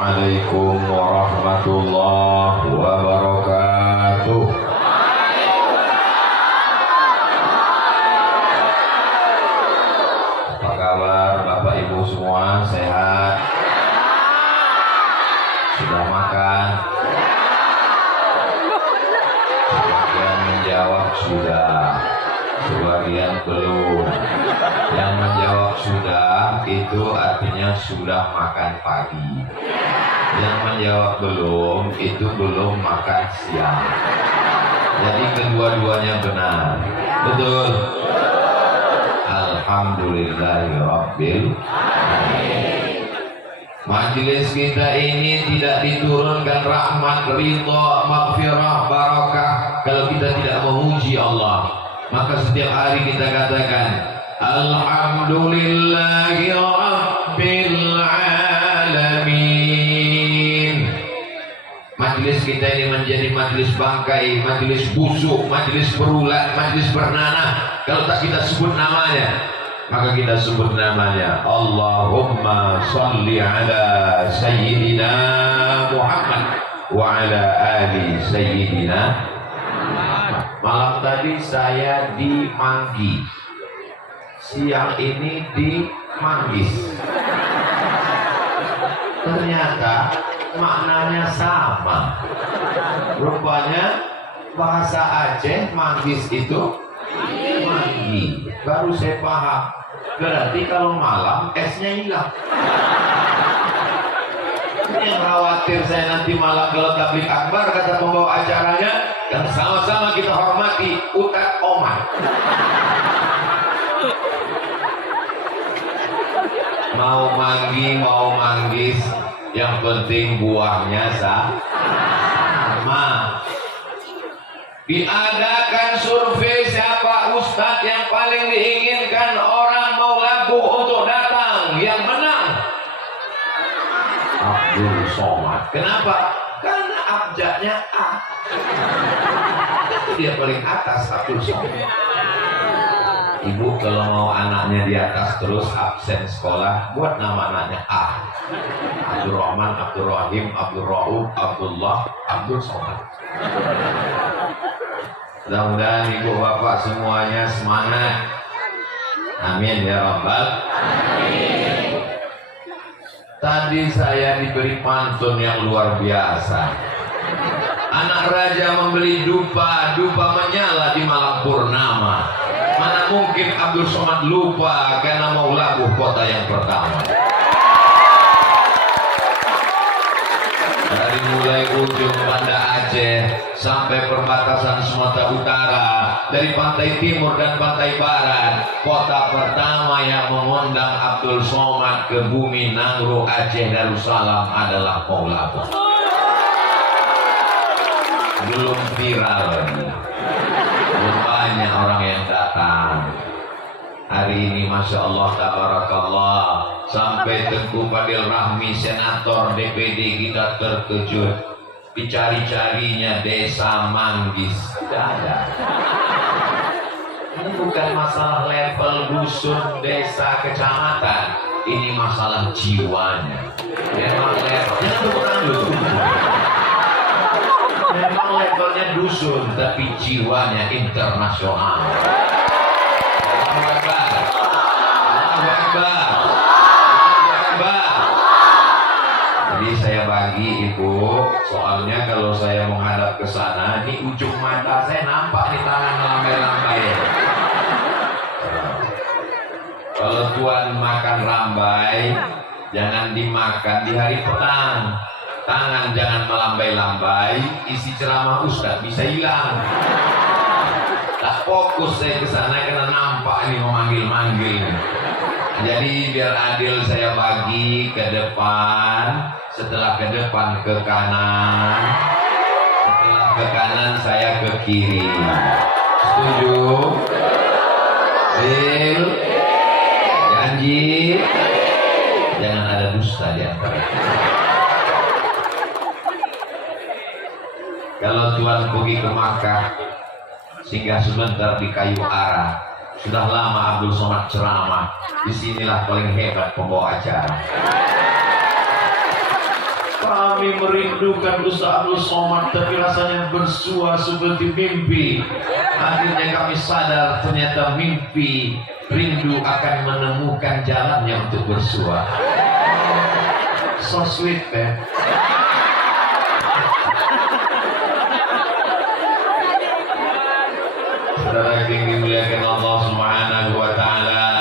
Assalamualaikum warahmatullahi wabarakatuh. Apa kabar Bapak Ibu semua? Sehat? Sudah makan? Sebagian menjawab sudah, sebagian belum. Yang menjawab sudah itu artinya sudah makan pagi. Yang menjawab belum itu belum makan siang. Jadi kedua-duanya benar. Betul? Alhamdulillahirabbil alamin. Majelis kita ini tidak diturunkan rahmat, ridha, maghfirah, barakah kalau kita tidak memuji Allah. Maka setiap hari kita katakan Alhamdulillahirabbil alamin. Majelis kita ini menjadi majelis bangkai, majelis busuk, majelis berulat, majelis bernanah kalau tak kita sebut namanya. Maka kita sebut namanya Allahumma salli ala Sayyidina Muhammad wa ala ali Sayyidina. Malam tadi saya di Manggi, siang ini di Manggis. Ternyata maknanya sama. Rupanya bahasa Aceh Manggis itu Manggi. Baru saya paham. Berarti kalau malam esnya hilang. Yang khawatir saya nanti malam kalau tablik akbar, kata pembawa acaranya, dan sama-sama kita hormati utat oman. Mau Manggi mau Manggis, yang penting buahnya sama. Diadakan survei siapa ustadz yang paling diinginkan orang mau lagu untuk datang, yang menang Abdul Somad. Kenapa? Karena abjadnya A. Itu dia paling atas, Abdul Somad. Ibu kalau mau anaknya di atas terus absen sekolah, buat nama anaknya A. Abdul Rahman, Abdul Rahim, Abdul Rauf, Abdullah, Abdul Somad. Mudah-mudahan ibu bapak semuanya semangat. Amin ya rabbal alamin. Tadi saya diberi pantun yang luar biasa. Anak raja membeli dupa, dupa menyala di malam purnama. Mana mungkin Abdul Somad lupa karena mau labuh kota yang pertama. Dari mulai ujung Banda Aceh sampai perbatasan Sumatera Utara, dari pantai timur dan pantai barat, kota pertama yang mengundang Abdul Somad ke bumi Nangro Aceh Darussalam adalah Maulabo. Belum viral lagi, belum banyak orang yang datang. Hari ini Masya Allah Tabarakallah, sampai Tengku Fadil Rahmi senator DPD kita terkejut. Dicari-carinya desa Manggis, tidak ada. Ini bukan masalah level dusun, desa, kecamatan. Ini masalah jiwanya. Memang levelnya bukan dulu. Memang levelnya dusun, tapi jiwanya internasional. Jadi saya bagi ibu, soalnya kalau saya menghadap ke sana, di ujung mata saya nampak di tangan melambai-lambai. Kalau tuan makan rambai, jangan dimakan di hari petang. Tangan jangan melambai-lambai, isi ceramah ustaz bisa hilang. Tak fokus saya ke sana karena nampak ini memanggil-manggil. Jadi biar adil saya bagi ke depan, setelah ke depan ke kanan, setelah ke kanan saya ke kiri. Setuju? Deal? Janji? Jangan ada dusta di antara kita. Kalau Tuhan pergi ke Makkah, singgah sebentar di Kayu Ara. Sudah lama Abdul Somad ceramah. Disinilah paling hebat pembawa acara. kami merindukan Ustaz Abdul Somad, tapi rasanya bersua seperti mimpi. Akhirnya kami sadar ternyata mimpi rindu akan menemukan jalannya untuk bersua. So sweet, man. Saudara yang dimuliakan Allah Subhanahu wa taala.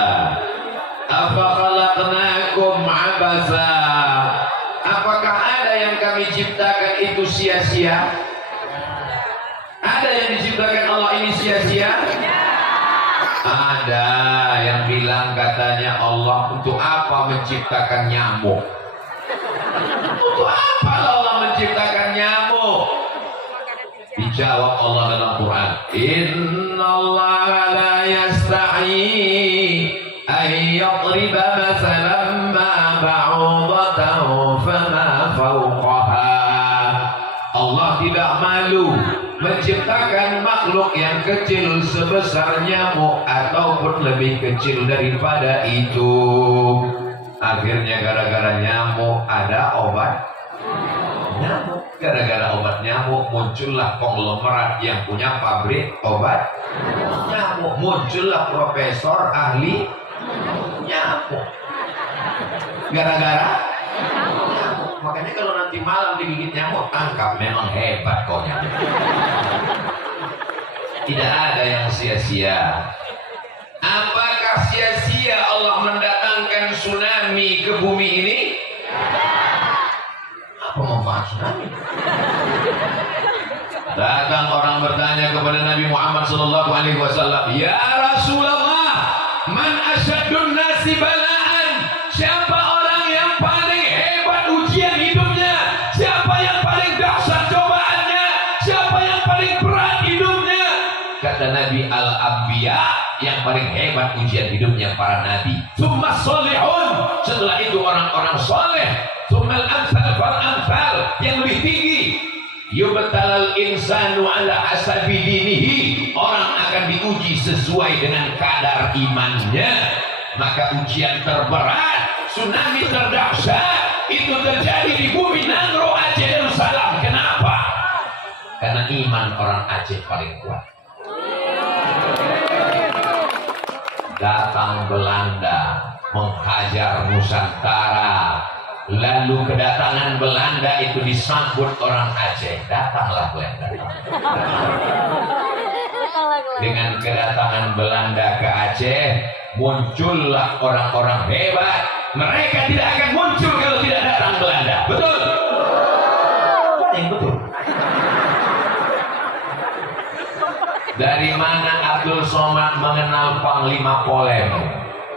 Afa khalaqnakum abasa? Apakah ada yang kami ciptakan itu sia-sia? Ada yang diciptakan Allah ini sia-sia? Ada yang bilang katanya Allah untuk apa menciptakan nyamuk? Untuk apa Allah menciptakan nyamuk? Dijawab Allah dalam Quran, Innallaha la yastahi ay yadriba masalan ma ba'udatan fama fawqaha. Allah tidak malu menciptakan makhluk yang kecil sebesar nyamuk ataupun lebih kecil daripada itu. Akhirnya gara-gara nyamuk ada obat nyamuk. Gara-gara obat nyamuk muncullah konglomerat yang punya pabrik obat nyamuk. Muncullah profesor ahli nyamuk. Gara-gara nyamuk. Makanya kalau nanti malam digigit nyamuk, tangkap, memang hebat kau nyamuk. Tidak ada yang sia-sia. Apakah sia-sia Allah mendatangkan tsunami ke bumi ini? Apa manfaat tsunami? Datang orang bertanya kepada Nabi Muhammad SAW, Ya Rasulullah, man asyadun nasi balaan? Siapa orang yang paling hebat ujian hidupnya? Siapa yang paling dahsyat cobaannya? Siapa yang paling berat hidupnya? Kata Nabi, Al-Anbiya, yang paling hebat ujian hidupnya para nabi. Tsumma sholihun, setelah itu orang-orang soleh. Tsummal amsal fal amsal, yang lebih tinggi. Yubtalal insanu ala hasabi dinihi, orang akan diuji sesuai dengan kadar imannya. Maka ujian terberat, tsunami terdahsyat itu terjadi di bumi Nangro, Aceh Darussalam. Kenapa? Karena iman orang Aceh paling kuat. Datang Belanda menghajar Nusantara, lalu kedatangan Belanda itu disambut orang Aceh. Datanglah Belanda. Dengan kedatangan Belanda ke Aceh, muncullah orang-orang hebat. Mereka tidak akan muncul kalau tidak datang Belanda. Betul? Betul. Dari mana Abdul Somad mengenal Panglima Polem?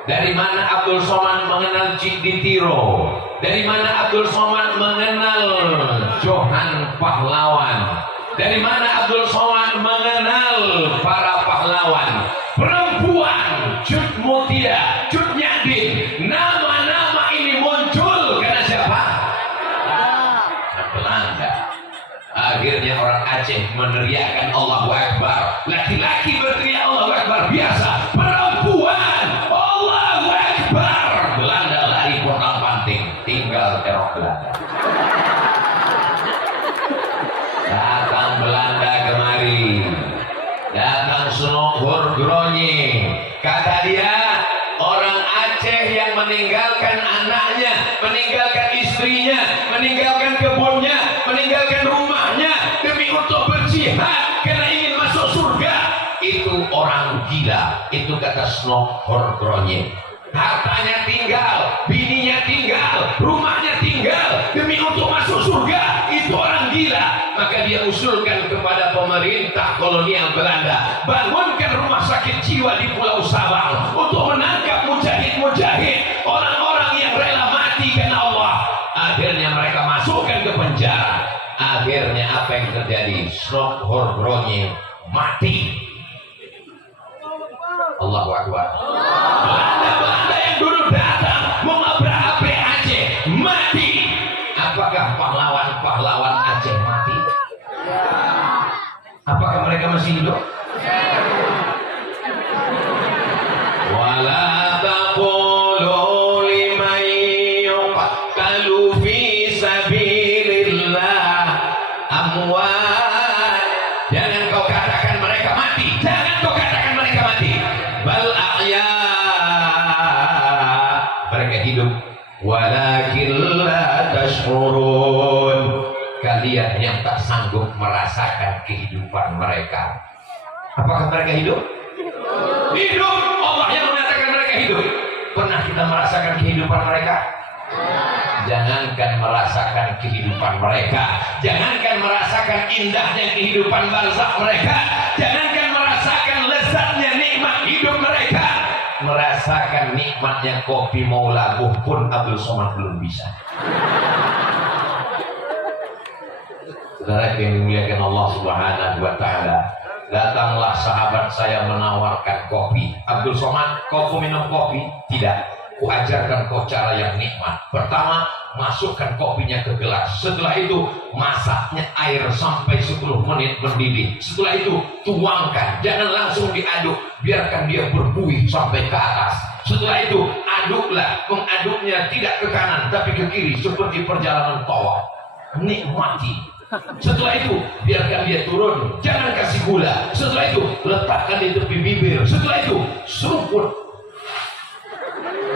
Dari mana Abdul Somad mengenal Cikditiro? Dari mana Abdul Somad mengenal Johan Pahlawan? Dari mana Abdul Somad mengenal para pahlawan? Perempuan, Cut Mutia, Cut Nyadin. Nama-nama ini muncul karena siapa? Belanda. Akhirnya orang Aceh meneriakkan Allahu Akbar. Laki-laki berteriak Allahu Akbar biasa. Perempuan Allahu Akbar. Belanda lari pontang-panting. Tinggal teror Belanda. Datang Belanda kemari. Datang Sunokhor Gronye. Kata dia, orang Aceh yang meninggalkan anaknya, meninggalkan istrinya, meninggalkan kebunnya, meninggalkan rumahnya demi untuk berjihad karena ingin masuk surga, itu orang gila. Itu kata Sunokhor Gronye. Hartanya tinggal, bininya tinggal, rumahnya tinggal demi untuk masuk surga, itu orang gila. Maka dia usulkan kepada pemerintah kolonial Belanda, bangunkan rumah sakit jiwa di Pulau Sabang untuk menangkap mujahid-mujahid, orang-orang yang rela mati karena Allah. Akhirnya mereka masukkan ke penjara. Akhirnya apa yang terjadi? Sunokhor Gronye mati. Allahu Akbar. Belanda yang dulu datang mengabrak-abrik Aceh mati. Apakah pahlawan-pahlawan Aceh mati? Apakah mereka masih hidup? Wala taqulu liman yuqtalu fi sabilillah amwat. Jangan kau katakan mereka mati, jangan kau katakan mereka mati. Bal ahya, mereka hidup. Walakin la tash'urun, kalian yang tak sanggup merasakan kehidupan mereka. Apakah mereka hidup? Hidup. Allah yang mengatakan mereka hidup. Pernah kita merasakan kehidupan mereka? Jangankan merasakan kehidupan mereka, jangankan merasakan indahnya kehidupan barzakh mereka, jangankan merasakan lezatnya nikmat hidup mereka, merasakan nikmatnya kopi mau labuh pun Abdul Somad belum bisa. Saudara yang dimuliakan Allah Subhanahu wa taala, datanglah sahabat saya menawarkan kopi. Abdul Somad, kau minum kopi? Tidak. Kuajarkan kau cara yang nikmat. Pertama, masukkan kopinya ke gelas. Setelah itu, masaknya air sampai 10 menit mendidih. Setelah itu, tuangkan. Jangan langsung diaduk. Biarkan dia berbuih sampai ke atas. Setelah itu, aduklah. Mengaduknya tidak ke kanan, tapi ke kiri. Seperti perjalanan tawaf. Nikmati. Setelah itu, biarkan dia turun. Jangan kasih gula. Setelah itu, letakkan di tepi bibir. Setelah itu, seruput.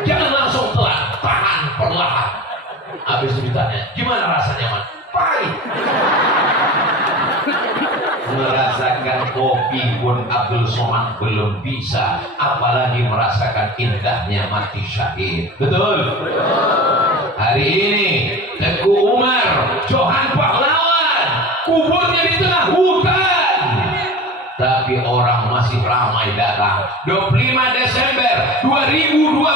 Jangan langsung telan, tahan perlahan. Habis ditanya, gimana rasanya, Man? Pahit. Merasakan kopi pun Abdul Somad belum bisa, apalagi merasakan indahnya mati syahid. Betul? Hari ini Teguh Umar, Johan pahlawan, kuburnya di tengah hutan, tapi orang masih ramai datang. 25 Desember 2022,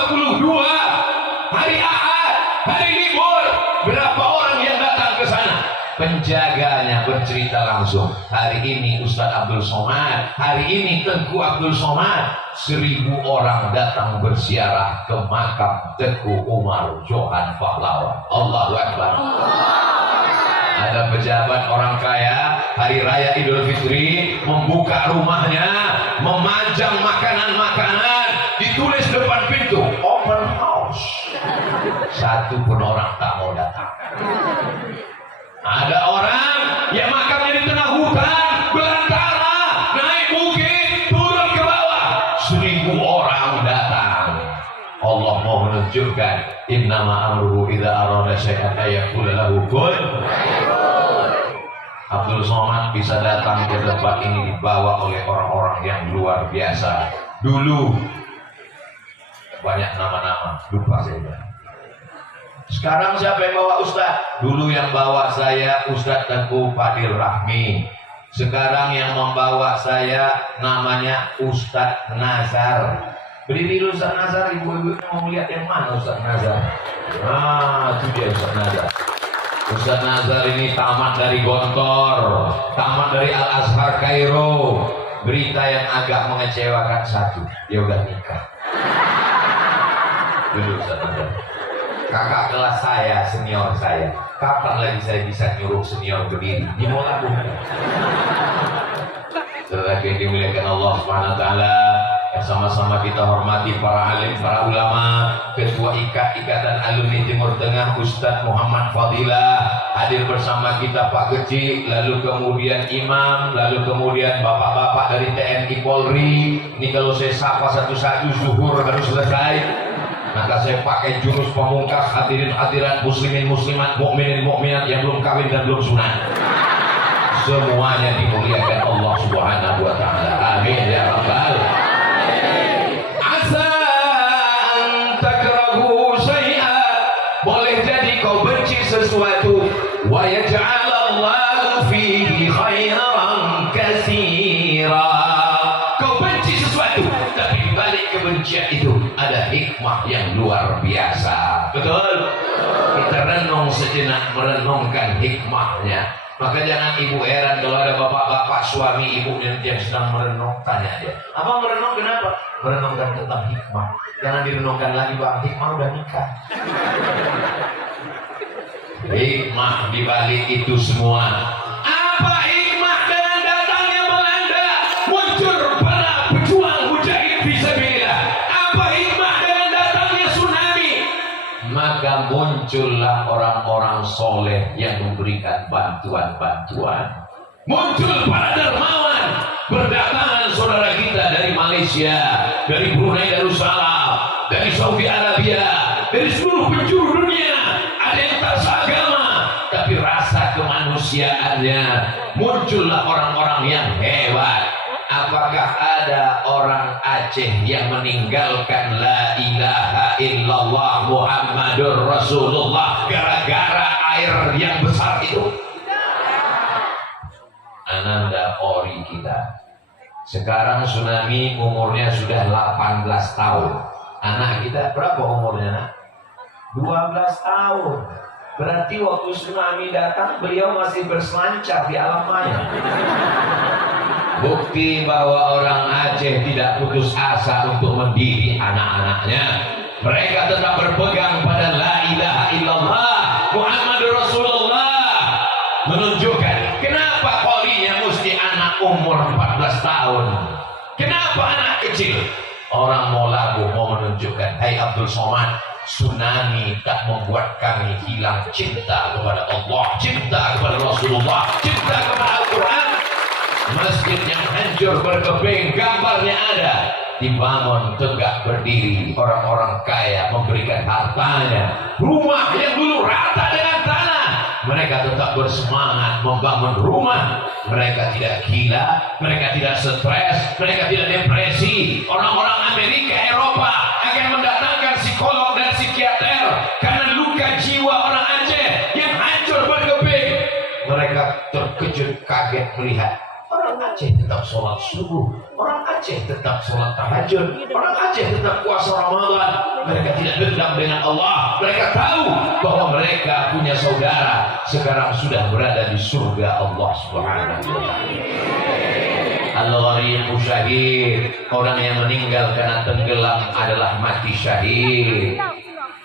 hari Ahad, hari libur, berapa orang yang datang ke sana? Penjaganya bercerita langsung, hari ini Ustadz Abdul Somad, hari ini Teguh Abdul Somad, 1000 orang datang berziarah ke makam Teguh Umar Johan pahlawan. Allahu Akbar. Ada pejabat orang kaya, hari raya Idul Fitri, membuka rumahnya, memajang makanan-makanan, ditulis depan pintu, open house. Satu pun orang tak mau datang. Ada orang yang makamnya di tengah hutan, belantara, naik bukit, turun ke bawah, 1000 orang datang. Allah mau menunjukkan, innama amruhu idza arada syai'an ayaqula lahu kun. Abdul Somad bisa datang ke tempat ini dibawa oleh orang-orang yang luar biasa. Dulu banyak nama-nama, lupa saya. Sekarang siapa yang bawa Ustadz? Dulu yang bawa saya Ustadz Teguh Fadil Rahmi. Sekarang yang membawa saya namanya Ustadz Nazar. Berdiri dulu Ustadz Nazar, ibu-ibu mau lihat yang mana Ustadz Nazar? Nah, itu dia Ustadz Nazar. Ustadz Nazar ini tamat dari Gontor, tamat dari Al-Azhar Kairo. Berita yang agak mengecewakan satu, dia udah nikah. Dulu Ustadz Nazar. Kakak kelas saya, senior saya. Kapan lagi saya bisa nyuruh senior berdiri? Dia mau lakukan. Saudara yang dimuliakan Allah Subhanahu wa taala, sama-sama kita hormati para alim, para ulama, ketua Ikatan Alumni Timur Tengah Ustadz Muhammad Fadilah hadir bersama kita, Pak Kecil, lalu kemudian imam, lalu kemudian bapak-bapak dari TNI Polri. Ini kalau saya sapa satu-satu zuhur harus selesai. Maka saya pakai jurus pamungkas, hadirin hadirat, muslimin muslimat, mukminin mukminat yang belum kawin dan belum sunat. Semuanya dimuliakan Allah Subhanahu wa taala. Amin ya rabbal alamin. Asa an takrahu syai'a, boleh jadi kau benci sesuatu, wa yaj'alallahu fihi khairan katsira. Kau benci sesuatu, tapi di balik kebencian itu ada hikmah yang luar biasa. Betul? Kita renung sejenak, merenungkan hikmahnya. Maka jangan ibu heran kalau ada bapak-bapak suami ibu yang sedang merenung, tanya dia, apa merenung kenapa? Merenungkan tentang hikmah. Jangan direnungkan lagi, Bang, hikmah udah nikah. Hikmah dibalik itu semua. Apa hikmah dengan datangnya Belanda, muncul para pejuang mujahid fisabilillah? Apa hikmah dengan datangnya tsunami? Maka muncul muncullah orang-orang soleh yang memberikan bantuan-bantuan. Muncul para dermawan, berdatangan saudara kita dari Malaysia, dari Brunei Darussalam, dari Saudi Arabia, dari seluruh penjuru dunia. Ada yang tak seagama, tapi rasa kemanusiaannya. Muncullah orang-orang yang hebat. Apakah ada orang Aceh yang meninggalkan la ilaha illallah Muhammadur Rasulullah gara-gara air yang besar itu? Ananda ori kita. Sekarang tsunami umurnya sudah 18 tahun. Anak kita berapa umurnya, nak? 12 tahun. Berarti waktu tsunami datang beliau masih berselancar di alam maya. Bukti bahwa orang Aceh tidak putus asa untuk mendidik anak-anaknya. Mereka tetap berpegang pada la ilaha illallah Muhammadur Rasulullah. Menunjukkan kenapa kolinya mesti anak umur 14 tahun. Kenapa anak kecil? Orang mau lagu, mau menunjukkan, hai Abdul Somad, tsunami tak membuat kami hilang cinta kepada Allah, cinta kepada Rasulullah, cinta kepada Al-Quran. Masjid yang hancur berkeping, gambarnya ada, dibangun tegak berdiri. Orang-orang kaya memberikan hartanya. Rumah yang dulu rata dengan tanah, mereka tetap bersemangat membangun rumah. Mereka tidak gila, mereka tidak stres, mereka tidak depresi. Orang-orang Amerika, Eropa akan mendatangkan psikolog dan psikiater karena luka jiwa orang Aceh yang hancur berkeping. Mereka terkejut kaget melihat orang Aceh tetap sholat subuh, orang Aceh tetap sholat tahajud, orang Aceh tetap puasa Ramadan. Mereka tidak dendam dengan Allah. Mereka tahu bahwa mereka punya saudara sekarang sudah berada di surga Allah Subhanahu wa Ta'ala. Al-Ghariqu syahid, orang yang meninggal karena tenggelam adalah mati syahid.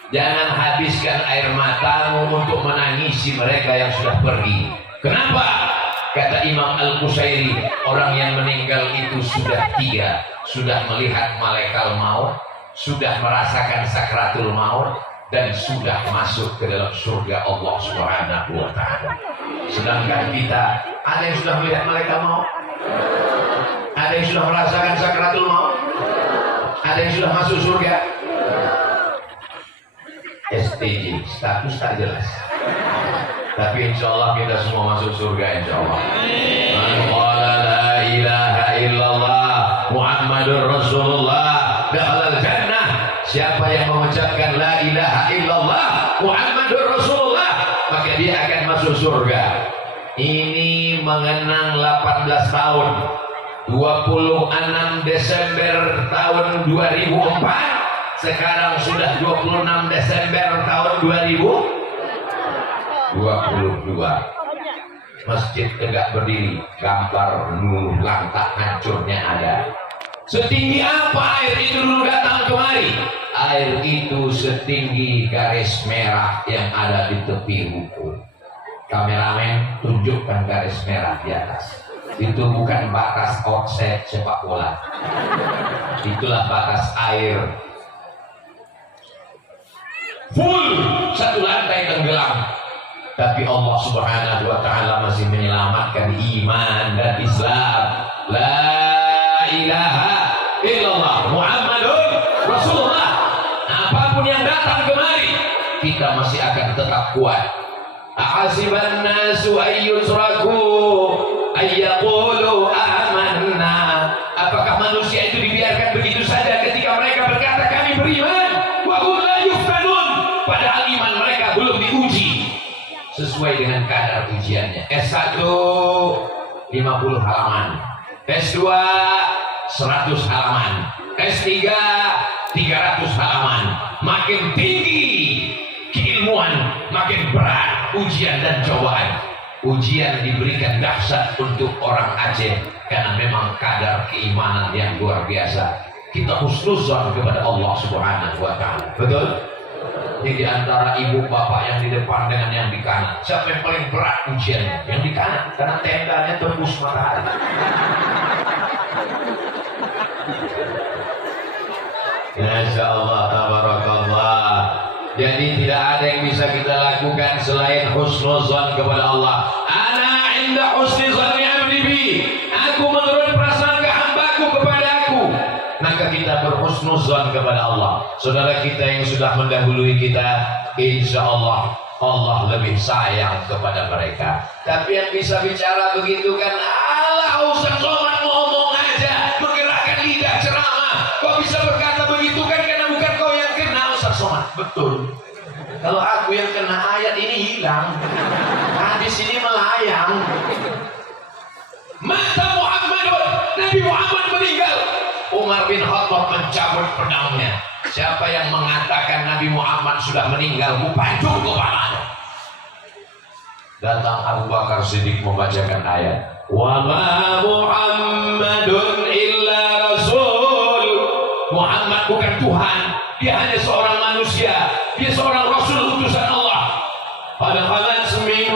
Jangan habiskan air matamu untuk menangisi mereka yang sudah pergi. Kenapa? Kata Imam Al-Qusairi, orang yang meninggal itu sudah 3, sudah melihat malaikat maut, sudah merasakan sakratul maut, dan sudah masuk ke dalam surga Allah Subhanahu wa Ta'ala. Sedangkan kita, ada yang sudah melihat malaikat maut? Ada yang sudah merasakan sakratul maut? Ada yang sudah masuk surga? STJ, status tak jelas. Tapi insya Allah kita semua masuk surga insya Allah. Man qala la ilaha illallah Muhammadur Rasulullah dakhala jannah. Siapa yang mengucapkan la ilaha illallah Muhammadur Rasulullah, maka dia akan masuk surga. Ini mengenang 18 tahun. 26 Desember tahun 2004. Sekarang sudah 26 Desember tahun 2022. Masjid tegak berdiri, gambar luluh lantak hancurnya ada. Setinggi apa air itu dulu datang kemari? Air itu setinggi garis merah yang ada di tepi ruko. Kameramen, tunjukkan garis merah di atas. Itu bukan batas offset sepak bola. Itulah batas air. Full satu lantai tenggelam. Tapi Allah Subhanahu wa Ta'ala masih menyelamatkan iman dan Islam. La ilaha illallah Muhammadur Rasulullah. Apapun yang datang kemari, kita masih akan tetap kuat. Ahasiban nasu ayyusraku ayyaqulu amanna. Apakah manusia itu dibiarkan begitu saja ketika mereka berkata kami beriman? Wa hum la yuftanun. Padahal iman mereka belum diuji sesuai dengan kadar ujiannya. S1 50 halaman, S2 100 halaman, S3 300 halaman. Makin tinggi keilmuan, makin berat ujian dan cobaan. Ujian diberikan dahsyat untuk orang Aceh karena memang kadar keimanan yang luar biasa. Kita husnuzon kepada Allah Subhanahu wa Ta'ala. Betul? Jadi antara ibu bapak yang di depan dengan yang di kanan, siapa yang paling berat ujiannya? Yang di kanan, karena tendanya tembus matahari. Masya Allah, tabarakallah. Jadi tidak ada yang bisa kita lakukan selain husnuzan kepada Allah. Ana inda husni zanni abdi bi. Aku menurut prasangka hambaku kepada aku. Maka kita berhusnuzan kepada Allah. Saudara kita yang sudah mendahului kita, insya Allah Allah lebih sayang kepada mereka. Tapi yang bisa bicara begitu kan, Allah Ustaz Somad ngomong aja, menggerakkan lidah ceramah. Kok bisa berkata begitu kan karena bukan kau yang kena Ustaz Somad. Betul. Kalau aku yang kena ayat ini hilang, hadis ini melayang. Mata Muhammadun, Nabi Muhammad meninggal. Umar bin Khattab mencabut pedangnya. Siapa yang mengatakan Nabi Muhammad sudah meninggal, kupacuk kepalanya. Datang Abu Bakar Siddiq membacakan ayat. Wa ma Muhammadun illa rasul. Muhammad bukan Tuhan, dia hanya seorang manusia. Dia seorang rasul utusan Allah. Pada khalat min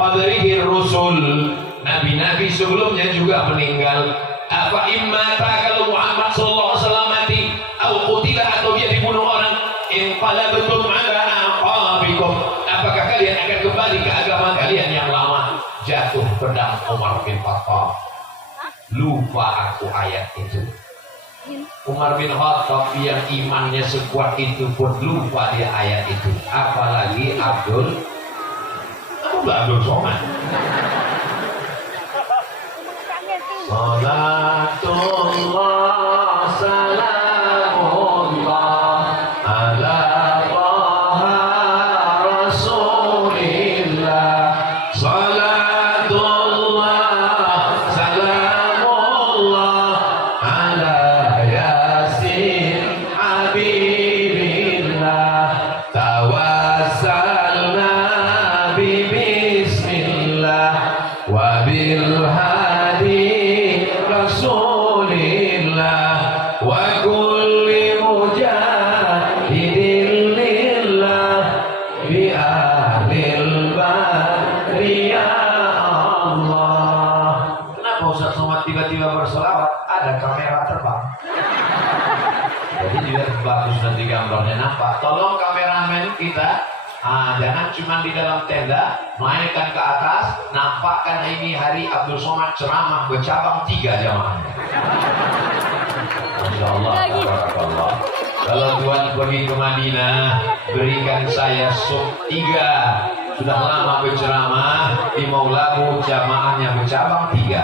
qadrihi rusul. Nabi-nabi sebelumnya juga meninggal. Apa immata, kalau Muhammad sallallahu alaihi wasallam mati, atau qutila, atau dia dibunuh orang, inqalabtum ala aqabikum. Apakah kalian akan kembali ke agama kalian yang lama? Jatuh pedang Umar bin Khattab. Lupa aku ayat itu. Umar bin Khattab yang imannya sekuat itu pun lupa dia ayat itu. Apalagi Abdul Somad. Salatullah salamullah ala taha rasulillah. Salatullah salamullah ala yasin habibillah. Tawassalna bi bismillah wa bil hadi Rasulillah wa kulli mujahidin lillah bi ahlil bari ya Allah. Kenapa Ustaz Somad tiba-tiba berselawat? Ada kamera terbang. Jadi juga bagus nanti gambarnya nampak. Tolong kameramen kita, jangan cuma di dalam tenda, naikkan ke atas, nampakkan ini hari Abdul Somad ceramah bercabang 3 jamaahnya. Masya Allah, tabarakallah. Kalau Tuhan pergi ke Madinah, berikan saya sub 3. Sudah lama berceramah di Maulamu, jamaahnya bercabang 3.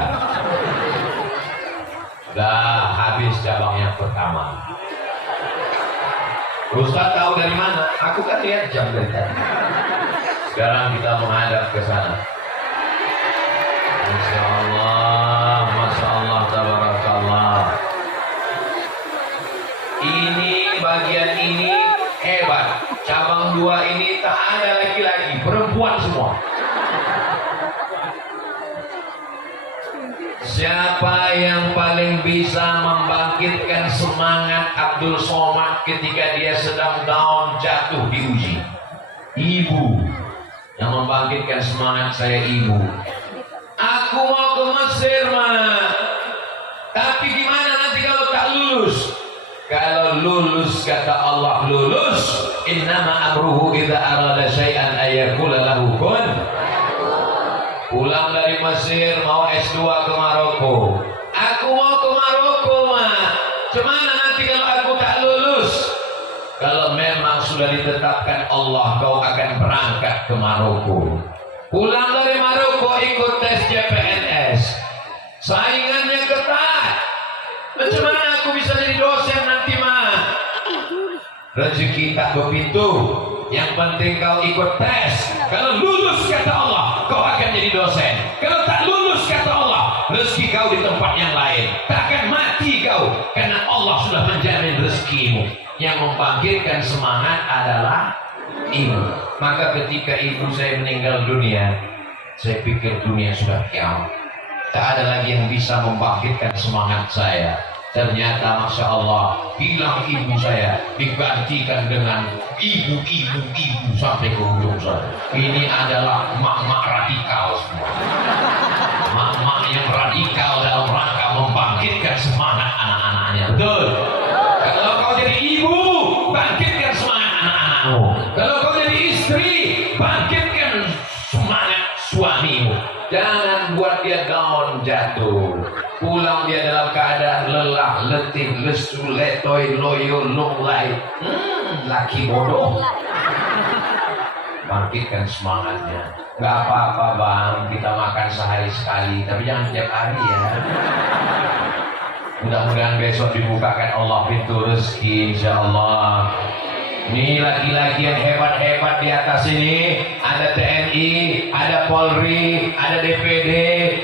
Dah habis cabang yang pertama. Ustaz tahu dari mana? Aku kan lihat jam dari tadi. Sekarang kita menghadap ke sana. Masya Allah, tabarakallah. Ini bagian ini hebat. Cabang 2 ini tak ada laki-laki, perempuan semua. Siapa yang paling bisa membangkitkan semangat Abdul Somad ketika dia sedang down, jatuh, diuji? Ibu. Yang membangkitkan semangat saya ibu. Aku mau ke Mesir, Ma. Tapi gimana nanti kalau tak lulus? Kalau lulus, kata Allah, lulus. Innama amruhu idza arada syai'an ayyakula lahu kun. Pulang dari Mesir mau S2 ke Maroko. Aku mau ke Maroko, Ma. Gimana nanti kalau aku tak lulus? Kalau memang sudah ditetapkan Allah, kau akan berangkat ke Maroko. Pulang dari Maroko ikut tes CPNS. Saingannya ketat. Bagaimana aku bisa jadi dosen nanti, Ma? Rezeki tak berpintu. Yang penting kau ikut tes. Kalau lulus, kata Allah, kau akan jadi dosen. Kalau tak lulus, kata Allah, rezeki kau di tempat yang lain. Takkan mati kau, karena Allah sudah menjamin rezekimu. Yang membangkitkan semangat adalah ibu. Maka ketika ibu saya meninggal dunia, saya pikir dunia sudah kiamat. Tak ada lagi yang bisa membangkitkan semangat saya. Ternyata Masya Allah, hilang ibu saya, digantikan dengan ibu-ibu sampai ke ujung sana. Ini adalah mak-mak radikal semua. Mak-mak yang radikal dalam rangka membangkitkan semangat anak-anaknya. Betul? Kalau kau jadi ibu, bangkitkan semangat anak-anakmu. Kalau kau jadi istri, bangkitkan semangat suamimu. Jangan buat dia down, jatuh. Pulang dia dalam keadaan lelah, letih, lesu, letoy, loyo, lunglai. Laki bodoh. Bangkitkan semangatnya. Gak apa-apa bang, kita makan sehari sekali, tapi jangan tiap hari ya. Mudah-mudahan besok dibukakan Allah pintu rezeki, insya Allah. Ini laki-laki yang hebat-hebat di atas ini. Ada TNI, ada Polri, ada DPD,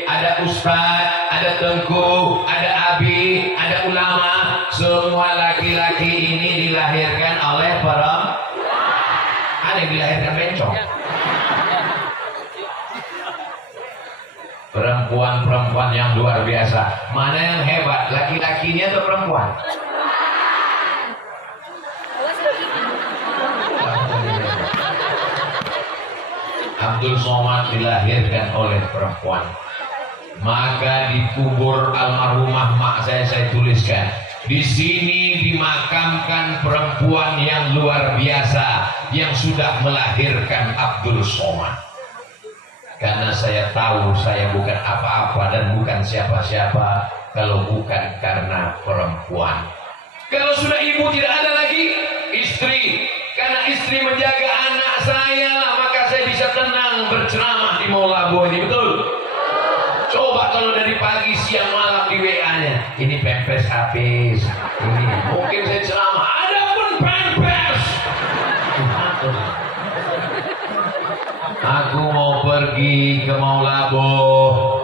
ada Ustadz, ada Tengku, ada Abi, ada ulama. Semua laki-laki ini dilahirkan oleh perempuan. Ada yang dilahirkan bencong. Perempuan-perempuan yang luar biasa. Mana yang hebat, laki-lakinya atau perempuan? Abdul Somad dilahirkan oleh perempuan. Maka di kubur almarhumah mak saya tuliskan, di sini dimakamkan perempuan yang luar biasa yang sudah melahirkan Abdul Somad. Karena saya tahu saya bukan apa-apa dan bukan siapa-siapa kalau bukan karena perempuan. Kalau sudah ibu tidak ada lagi, istri. Karena istri menjaga anak saya lah, maka saya bisa tenang berceramah di Maulabo ini, betul? Coba kalau dari pagi, siang, malam di WA-nya, ini pempes habis, ini mungkin saya ceramah, ada pun pempes. Aku mau pergi ke Maulabo.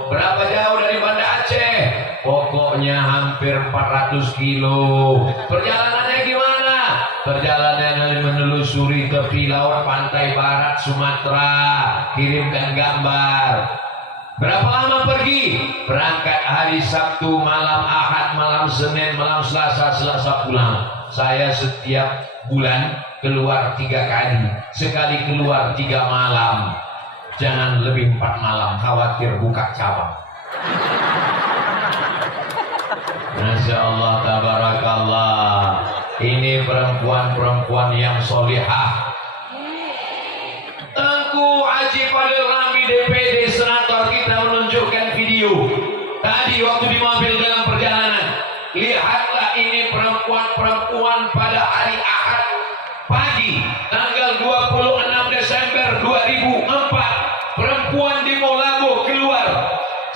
Berapa jauh dari Banda Aceh? Pokoknya hampir 400 kilo. Perjalanannya gimana? Perjalanan menelusuri tepi laut pantai barat Sumatera. Kirimkan gambar. Berapa lama pergi? Berangkat hari Sabtu, malam Ahad, malam Senin, malam Selasa, Selasa pulang. Saya setiap bulan keluar 3 kali. Sekali keluar 3 malam. Jangan lebih 4 malam, khawatir buka cabang. Masya Allah, tabarakallah. Ini perempuan-perempuan yang solihah. Tengku Haji Fadil Ramli DPD Senator kita menunjukkan video tadi waktu di mobil dalam perjalanan. Lihatlah ini perempuan-perempuan pada hari Ahad pagi tanggal 26 Desember 2004. Perempuan di Maulabo keluar.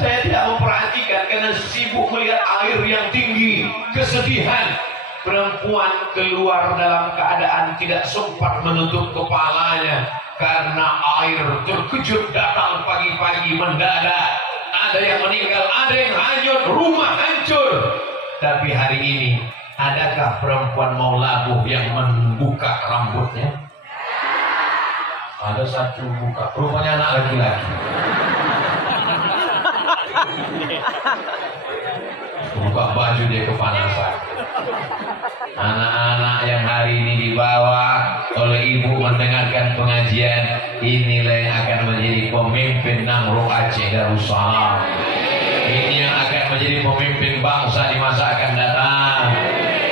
Saya tidak memperhatikan karena sibuk melihat air yang tinggi, kesedihan. Perempuan keluar dalam keadaan tidak sempat menutup kepalanya karena air terkejut datang pagi-pagi mendadak. Ada yang meninggal, ada yang hanyut, rumah hancur. Tapi hari ini, adakah perempuan Maulabo yang membuka rambutnya? Ada satu buka, rupanya anak laki-laki. Buka baju dia kepanasan. Anak-anak yang hari ini dibawa oleh ibu mendengarkan pengajian, inilah yang akan menjadi pemimpin Nangro Aceh Darussalam. Ini yang akan menjadi pemimpin bangsa di masa akan datang.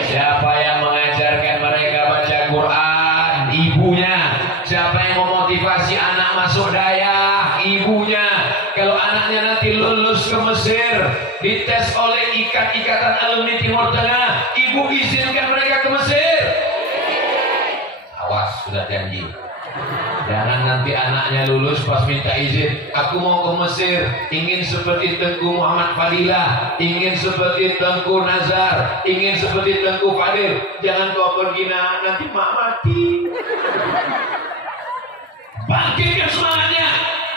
Siapa yang mengajarkan mereka baca Quran? Ibunya. Siapa yang memotivasi anak masuk daya? Ibunya. Kalau anaknya nanti lulus ke Mesir, dites oleh ikatan alumni Timur Tengah, ibu izinkan mereka ke Mesir. Awas, sudah janji. Jangan nanti anaknya lulus pas minta izin, aku mau ke Mesir, ingin seperti Tengku Muhammad Fadilah, ingin seperti Tengku Nazar, ingin seperti Tengku Fadil. Jangan kau pergi nak, nanti mak mati. Bangkitkan semangatnya.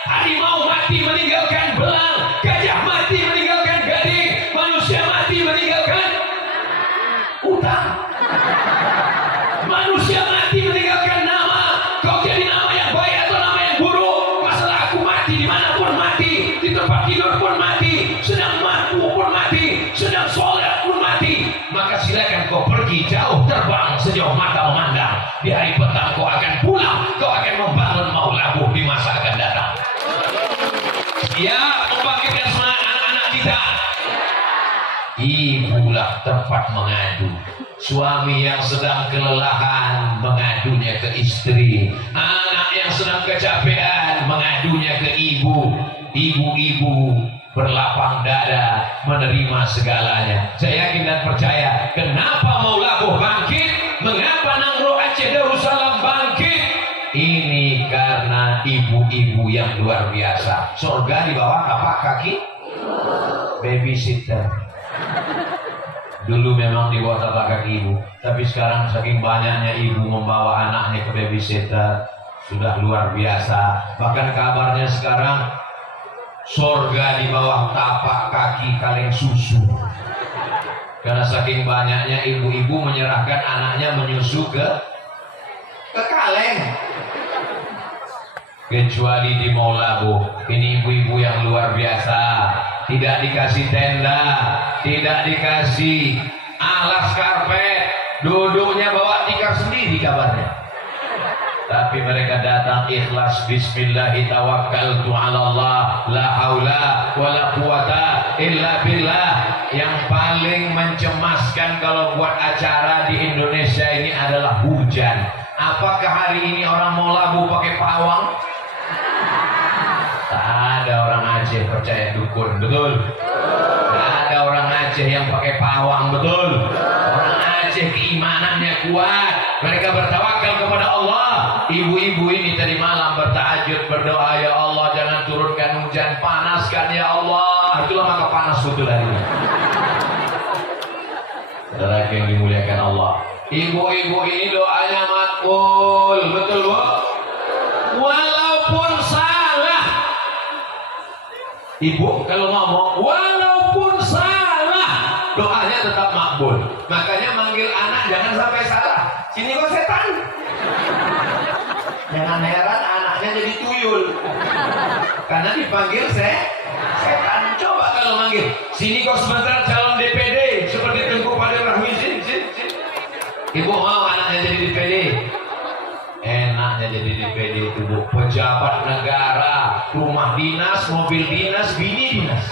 Harimau mati meninggalkan belang, gajah mati meninggalkan gading, manusia mati meninggalkan utang, manusia mati meninggalkan nama. Kau jadi nama yang baik atau nama yang buruk, masalah aku mati dimanapun mati, di tempat tidur pun mati, sedang mampu pun mati, sedang sholat pun mati. Maka silakan kau pergi jauh, terbang sejauh mata memandang. Di hari petang kau akan pulang, kau akan membangun Maulabo di masa akan datang. Ya, membangkitkan semangat anak-anak kita. Ibulah tempat mengadu. Suami yang sedang kelelahan mengadunya ke istri, anak yang sedang kecapean mengadunya ke ibu, ibu-ibu berlapang dada menerima segalanya. Saya yakin dan percaya, kenapa mau labuh bangkit, mengapa Nangro Aceh Darussalam bangkit, ini karena ibu-ibu yang luar biasa. Surga di bawah tapak kaki babysitter. Dulu memang di bawah tapak kaki ibu, tapi sekarang saking banyaknya ibu membawa anaknya ke babysitter, sudah luar biasa. Bahkan kabarnya sekarang surga di bawah tapak kaki kaleng susu, karena saking banyaknya ibu-ibu menyerahkan anaknya menyusu ke kaleng. Kecuali di Maulabu, ini ibu-ibu yang luar biasa, tidak dikasih tenda, tidak dikasih alas karpet, duduknya bawa tikar sendiri kabarnya. Tapi mereka datang ikhlas, bismillahi tawakkaltu ala Allah, la haula wala quwata illa billah. Yang paling mencemaskan kalau buat acara di Indonesia ini adalah hujan. Apakah hari ini orang mau labu pakai pawang? Tak ada orang Aceh percaya dukun, betul? Tak ada orang Aceh yang pakai pawang, betul? Orang Aceh keimanannya kuat, mereka bertawakal kepada Allah. Ibu-ibu ini tadi malam bertahajud, berdoa, ya Allah jangan turunkan hujan, panaskan ya Allah. Itulah maka panas betul hari ini. Saudara yang dimuliakan Allah, ibu-ibu ini doanya makbul, betul Bu? Walaupun salah, ibu kalau ngomong walaupun salah, doanya tetap makbul. Makanya manggil anak jangan sampai salah. Sini kok setan. Jangan heran anaknya jadi tuyul, karena dipanggil setan. Coba kalau manggil, sini kok sebentar calon DPD seperti Tengku Padir Rahmi, sini. Ibu mau anaknya jadi DPD? Enaknya jadi DPD itu Bu, pejabat negara, rumah dinas, mobil dinas, bini dinas.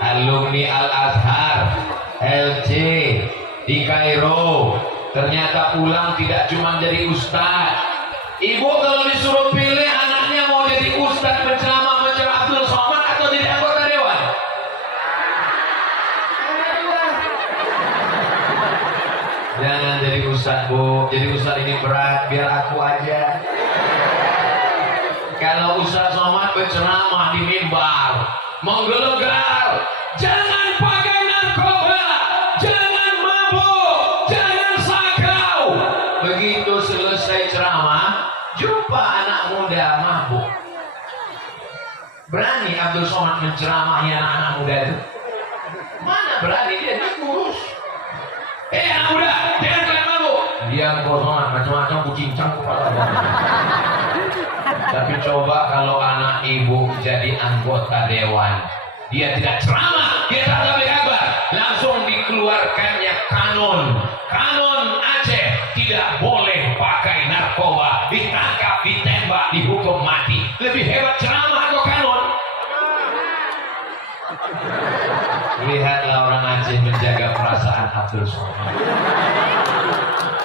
Alumni Al-Azhar, LC di Kairo, ternyata pulang tidak cuma jadi ustadz. Ibu kalau disuruh pilih anaknya mau jadi ustadz penceramah macam Abdul Somad atau jadi anggota dewan? Jangan jadi ustadz Bu, jadi ustadz ini berat, biar aku aja. Kalau Ustadz Somad berceramah di mimbar, menggelegar, jangan pakai narkoba, jangan mabuk, jangan sakau. Begitu selesai ceramah, jumpa anak muda mabuk. Berani Abdul Somad menceramahi anak-anak muda itu? Mana berani, dia kurus. Anak muda, jangan kalian mabuk. Diam kau Somad, macam-macam kucincang kepala. Tapi coba kalau anak ibu jadi anggota dewan, dia tidak ceramah, dia tak tahu kabar, langsung dikeluarkannya kanon Aceh tidak boleh pakai narkoba, ditangkap, ditembak, dihukum mati. Lebih hebat ceramah atau kanon? Lihatlah orang Aceh menjaga perasaan Abdul Somad.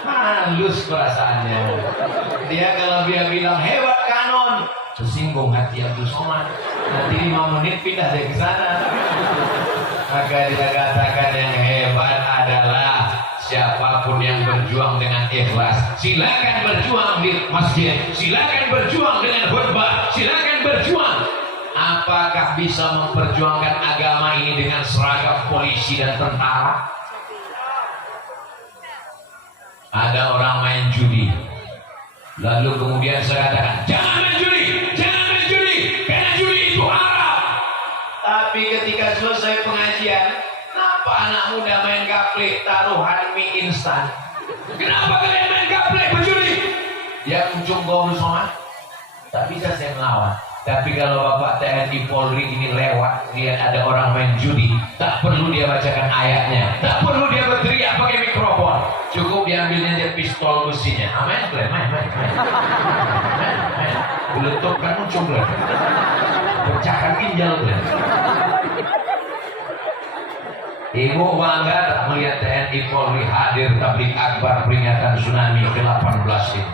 Halus perasaannya. Dia kalau dia bilang hebat kanon, tersinggung hati Abdul Somad. Nanti 5 menit pindah dari ke sana. Maka dia katakan yang hebat adalah siapapun yang berjuang dengan ikhlas. Silakan berjuang di masjid, silakan berjuang dengan khutbah, silakan berjuang. Apakah bisa memperjuangkan agama ini dengan seragam polisi dan tentara? Ada orang main judi, lalu kemudian saya katakan jangan main judi, karena judi itu haram. Tapi ketika selesai pengajian, kenapa anak muda main gaplek taruhan mie instan? Kenapa kalian main gaplek berjudi? Yang ujung Abdul Somad, tak bisa saya melawan. Tapi kalau Bapak TNI Polri ini lewat, dia ada orang main judi, tak perlu dia bacakan ayatnya, tak perlu dia berteriak pakai mikrofon, cukup diambilnya dia pistol besinya. Amin, main. Beletupkan muncul, pecahkan ginjal. Ibu bangga tak melihat TNI Polri hadir tablik akbar peringatan tsunami ke-18 ini.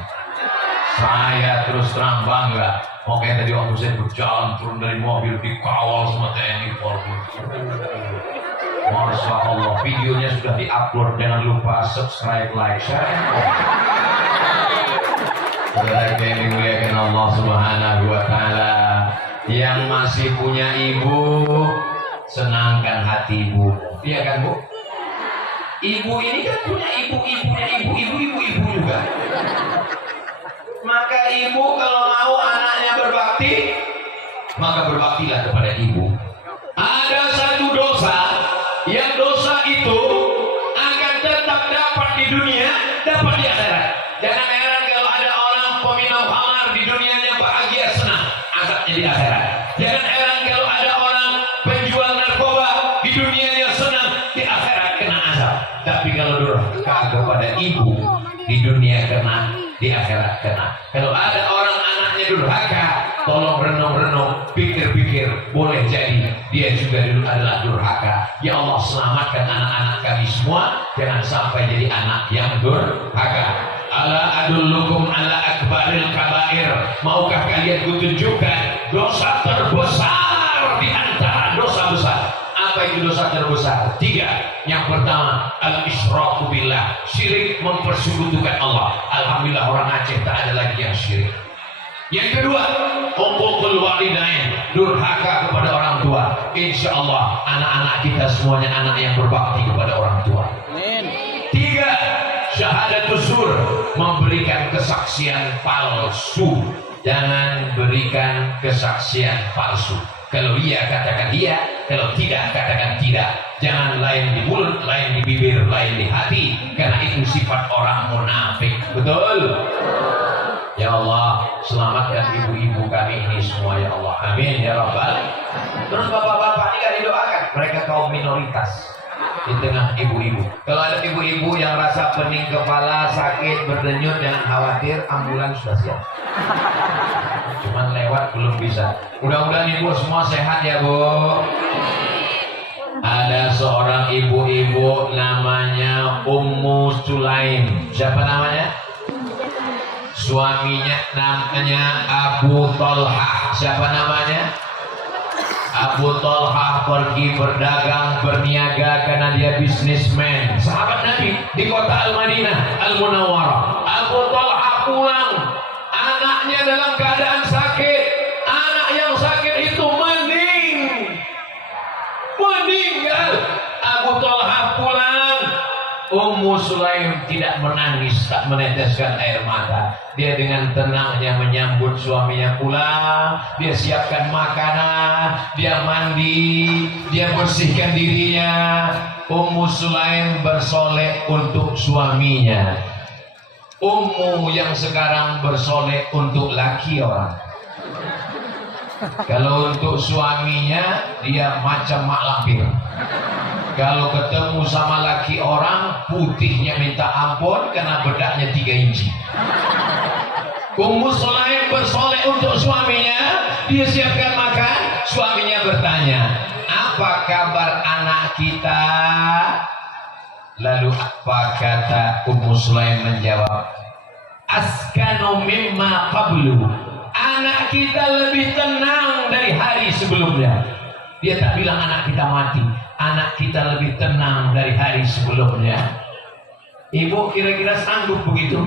Saya terus terang bangga. Oke, tadi waktu saya berjalan turun dari mobil dikawal sama TNI Polri. Masya Allah, videonya sudah diupload. Jangan lupa subscribe, like, share. Saudara yang dimuliakan Allah Subhanahu wa Ta'ala, yang masih punya ibu, senangkan hati ibu. Iya kan Bu? Ibu ini kan punya ibu-ibunya ibu-ibu juga. Maka ibu kalau mau anaknya berbakti, maka berbaktilah kepada ibu. Ada satu dosa, yang dosa itu akan tetap dapat di dunia, dapat di akhirat. Jangan heran kalau ada orang peminum khamar di dunianya bahagia senang, azabnya di akhirat. Jangan heran kalau ada orang penjual narkoba di dunianya senang, di akhirat kena azab. Tapi kalau durhaka kepada ibu, di dunia kena, di akhirat kena. Kalau ada orang anaknya durhaka, tolong renung-renung, pikir-pikir, boleh jadi dia juga dulu adalah durhaka. Ya Allah, selamatkan anak-anak kami semua, jangan sampai jadi anak yang durhaka. Ala adullukum ala akbaril kabair. Maukah kalian kutunjukkan dosa terbesar di antara dosa besar? Apa itu dosa terbesar? 3. Yang pertama, al-isyraku billah, syirik, mempersekutukan Allah. Alhamdulillah orang Aceh tak ada lagi yang syirik. Yang kedua, uququl walidain, durhaka kepada orang tua. Insya Allah anak-anak kita semuanya anak yang berbakti kepada orang tua. Amin. 3. Syahadatus zur, memberikan kesaksian palsu. Jangan berikan kesaksian palsu. Kalau iya katakan iya, kalau tidak katakan tidak. Jangan lain di mulut, lain di bibir, lain di hati, karena itu sifat orang munafik. Betul? Ya Allah, selamatkan ibu-ibu kami ini semua ya Allah. Amin ya Rabbal. Terus bapak-bapak ini kan didoakan, mereka kaum minoritas di tengah ibu-ibu. Kalau ada ibu-ibu yang rasa pening kepala, sakit, berdenyut, jangan khawatir, ambulans sudah siap. Cuman lewat belum bisa. Mudah-mudahan ibu semua sehat ya Bu. Ada seorang ibu-ibu namanya Ummu Sulaim. Siapa namanya? Suaminya namanya Abu Talha. Siapa namanya? Abu Talha pergi berdagang, berniaga karena dia bisnismen. Sahabat Nabi di kota Al-Madinah Al-Munawwarah. Abu Talha pulang, anaknya dalam keadaan sakit. Anak yang sakit itu meninggal. Abu Talha pulang, Ummu Sulaim tidak menangis, tak meneteskan air mata. Dia dengan tenangnya menyambut suaminya pulang. Dia siapkan makanan, dia mandi, dia bersihkan dirinya. Ummu Sulaim bersolek untuk suaminya. Ummu yang sekarang bersolek untuk laki orang. Kalau untuk suaminya, dia macam mak lampir. Kalau ketemu sama laki orang, putihnya minta ampun karena bedaknya 3 inci. Ummu Sulaim bersolek untuk suaminya, dia siapkan makan. Suaminya bertanya, apa kabar anak kita? Lalu apa kata Ummu Sulaim menjawab, askanu mimma qablu. Anak kita lebih tenang dari hari sebelumnya. Dia tak bilang anak kita mati, anak kita lebih tenang dari hari sebelumnya. Ibu kira-kira sanggup begitu?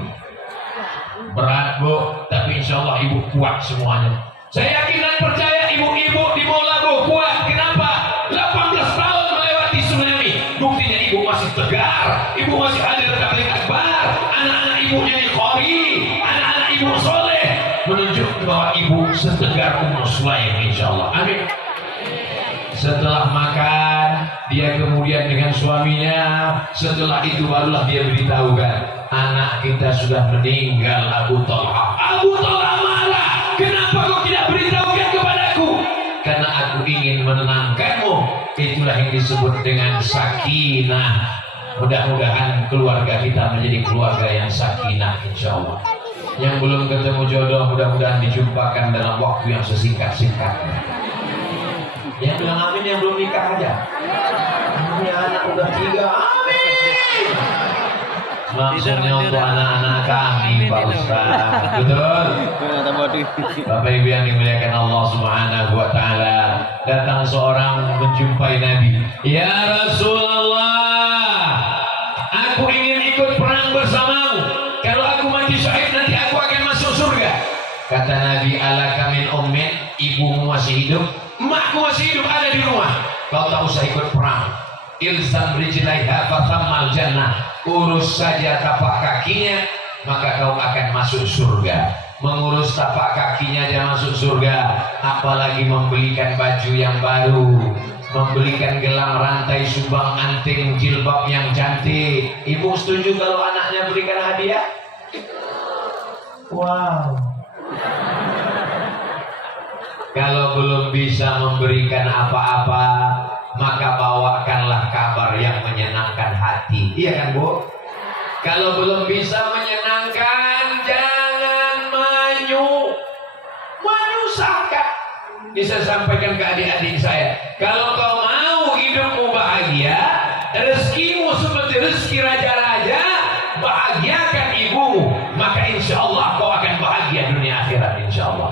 Berat Bu, tapi insya Allah ibu kuat semuanya. Saya yakin dan percaya ibu-ibu di Mola Bu kuat. Kenapa? 18 tahun melewati tsunami. Buktinya ibu masih tegar, ibu masih hadir tabligh akbar, anak-anak ibunya qori, anak-anak ibu soleh, menunjukkan bahwa ibu setegar Ummu Sulaim insya Allah. Amin. Setelah makan, dia kemudian dengan suaminya. Setelah itu barulah dia beritahukan, anak kita sudah meninggal Abu Talha. Abu Talha marah. Kenapa kau tidak beritahukan kepadaku? Karena aku ingin menenangkanmu. Itulah yang disebut dengan sakinah. Mudah-mudahan keluarga kita menjadi keluarga yang sakinah insya Allah. Yang belum ketemu jodoh, mudah-mudahan dijumpakan dalam waktu yang sesingkat-singkatnya. Yang bilang amin yang belum nikah aja. ini anak udah 3. Amin. Maksudnya untuk anak-anak kami Pak Ustaz. Betul? Bapak Ibu yang dimuliakan Allah Subhanahu wa taala, datang seorang menjumpai Nabi. Ya Rasulullah, aku ingin ikut perang bersamamu. Kalau aku mati syahid nanti aku akan masuk surga. Kata Nabi, alaka min ummin, ibumu masih hidup, emakku masih hidup, ada di rumah. Kau tak usah ikut perang. Ilzam rijlaiha fathammal jannah. Urus saja tapak kakinya, maka kau akan masuk surga. Mengurus tapak kakinya dia masuk surga, apalagi membelikan baju yang baru, membelikan gelang rantai subang anting jilbab yang cantik. Ibu setuju kalau anaknya berikan hadiah? Wow. Kalau belum bisa memberikan apa-apa, maka bawakanlah kabar yang menyenangkan hati. Iya kan Bu? Kalau belum bisa menyenangkan, jangan menyusahkan. Bisa sampaikan ke adik-adik saya, kalau kau mau hidupmu bahagia, rezekimu seperti rezeki raja-raja, bahagiakan ibumu, maka insya Allah kau akan bahagia dunia akhirat insya Allah.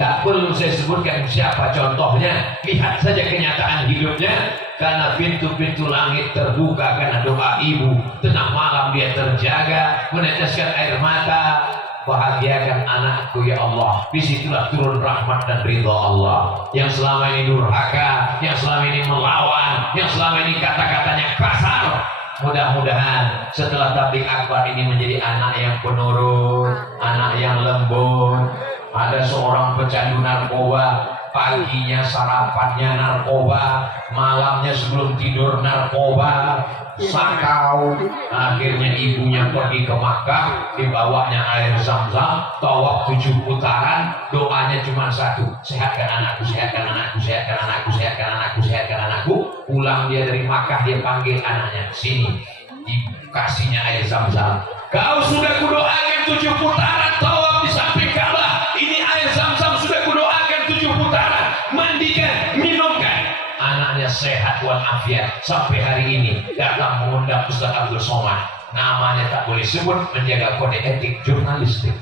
Tak perlu saya sebutkan siapa contohnya, lihat saja kenyataan hidupnya. Karena pintu-pintu langit terbuka karena doa ibu. Tengah malam dia terjaga, meneteskan air mata. Bahagiakan anakku ya Allah. Disitulah turun rahmat dan ridha Allah. Yang selama ini durhaka, yang selama ini melawan, yang selama ini kata-katanya kasar, mudah-mudahan setelah tabligh akbar ini menjadi anak yang penurut, anak yang lembut. Ada seorang pecandu narkoba, paginya sarapannya narkoba, malamnya sebelum tidur narkoba, sakau. Akhirnya ibunya pergi ke Makkah, dibawanya air Zam-Zam, tawaf 7 putaran, doanya cuma satu, sehatkan anakku, sehatkan anakku, sehatkan anakku, sehatkan anakku, sehatkan anakku. Pulang dia dari Makkah, dia panggil anaknya, sini, dikasihnya air Zam-Zam. Kau sudah kudoakan 7 putaran tawaf di samping Ka'bah. Ini air Zam-Zam sudah kudoakan 7 putaran. Mandikan, minumkan. Anaknya sehat walafiat sampai hari ini. Datang mengundang Ustaz Abdul Somad. Namanya tak boleh sebut, menjaga kode etik jurnalistik.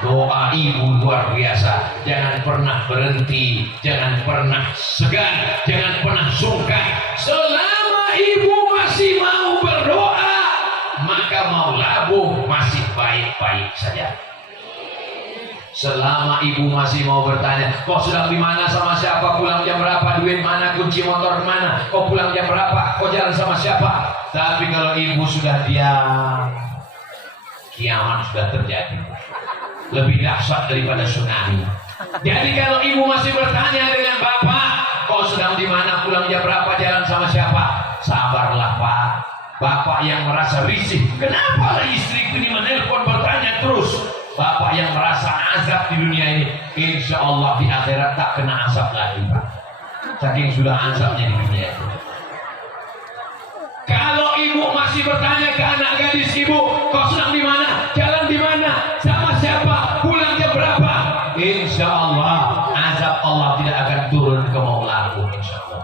Doa ibu luar biasa. Jangan pernah berhenti, jangan pernah segan, jangan pernah sungkan. Selama ibu masih mau berdoa, maka mau labuh masih baik-baik saja. Selama ibu masih mau bertanya, kau sedang di mana, sama siapa, pulang jam berapa, duit mana, kunci motor mana, kau pulang jam berapa, kau jalan sama siapa. Tapi kalau ibu sudah diam, kiamat sudah terjadi. Lebih dahsyat daripada tsunami. Jadi kalau ibu masih bertanya dengan bapak, kau sedang di mana, pulang jam berapa, jalan sama siapa, sabarlah Pak. Bapak yang merasa risih, kenapa istriku ini menelpon bertanya terus. Bapak yang merasa azab di dunia ini, insya Allah di akhirat tak kena azab lagi Pak. Saking sudah azabnya di dunia itu. Kalau ibu masih bertanya ke anak gadis ibu, kau sedang di mana, jalan di mana, sama siapa, pulang jam berapa, insya Allah azab Allah tidak akan turun ke maulaku insya Allah.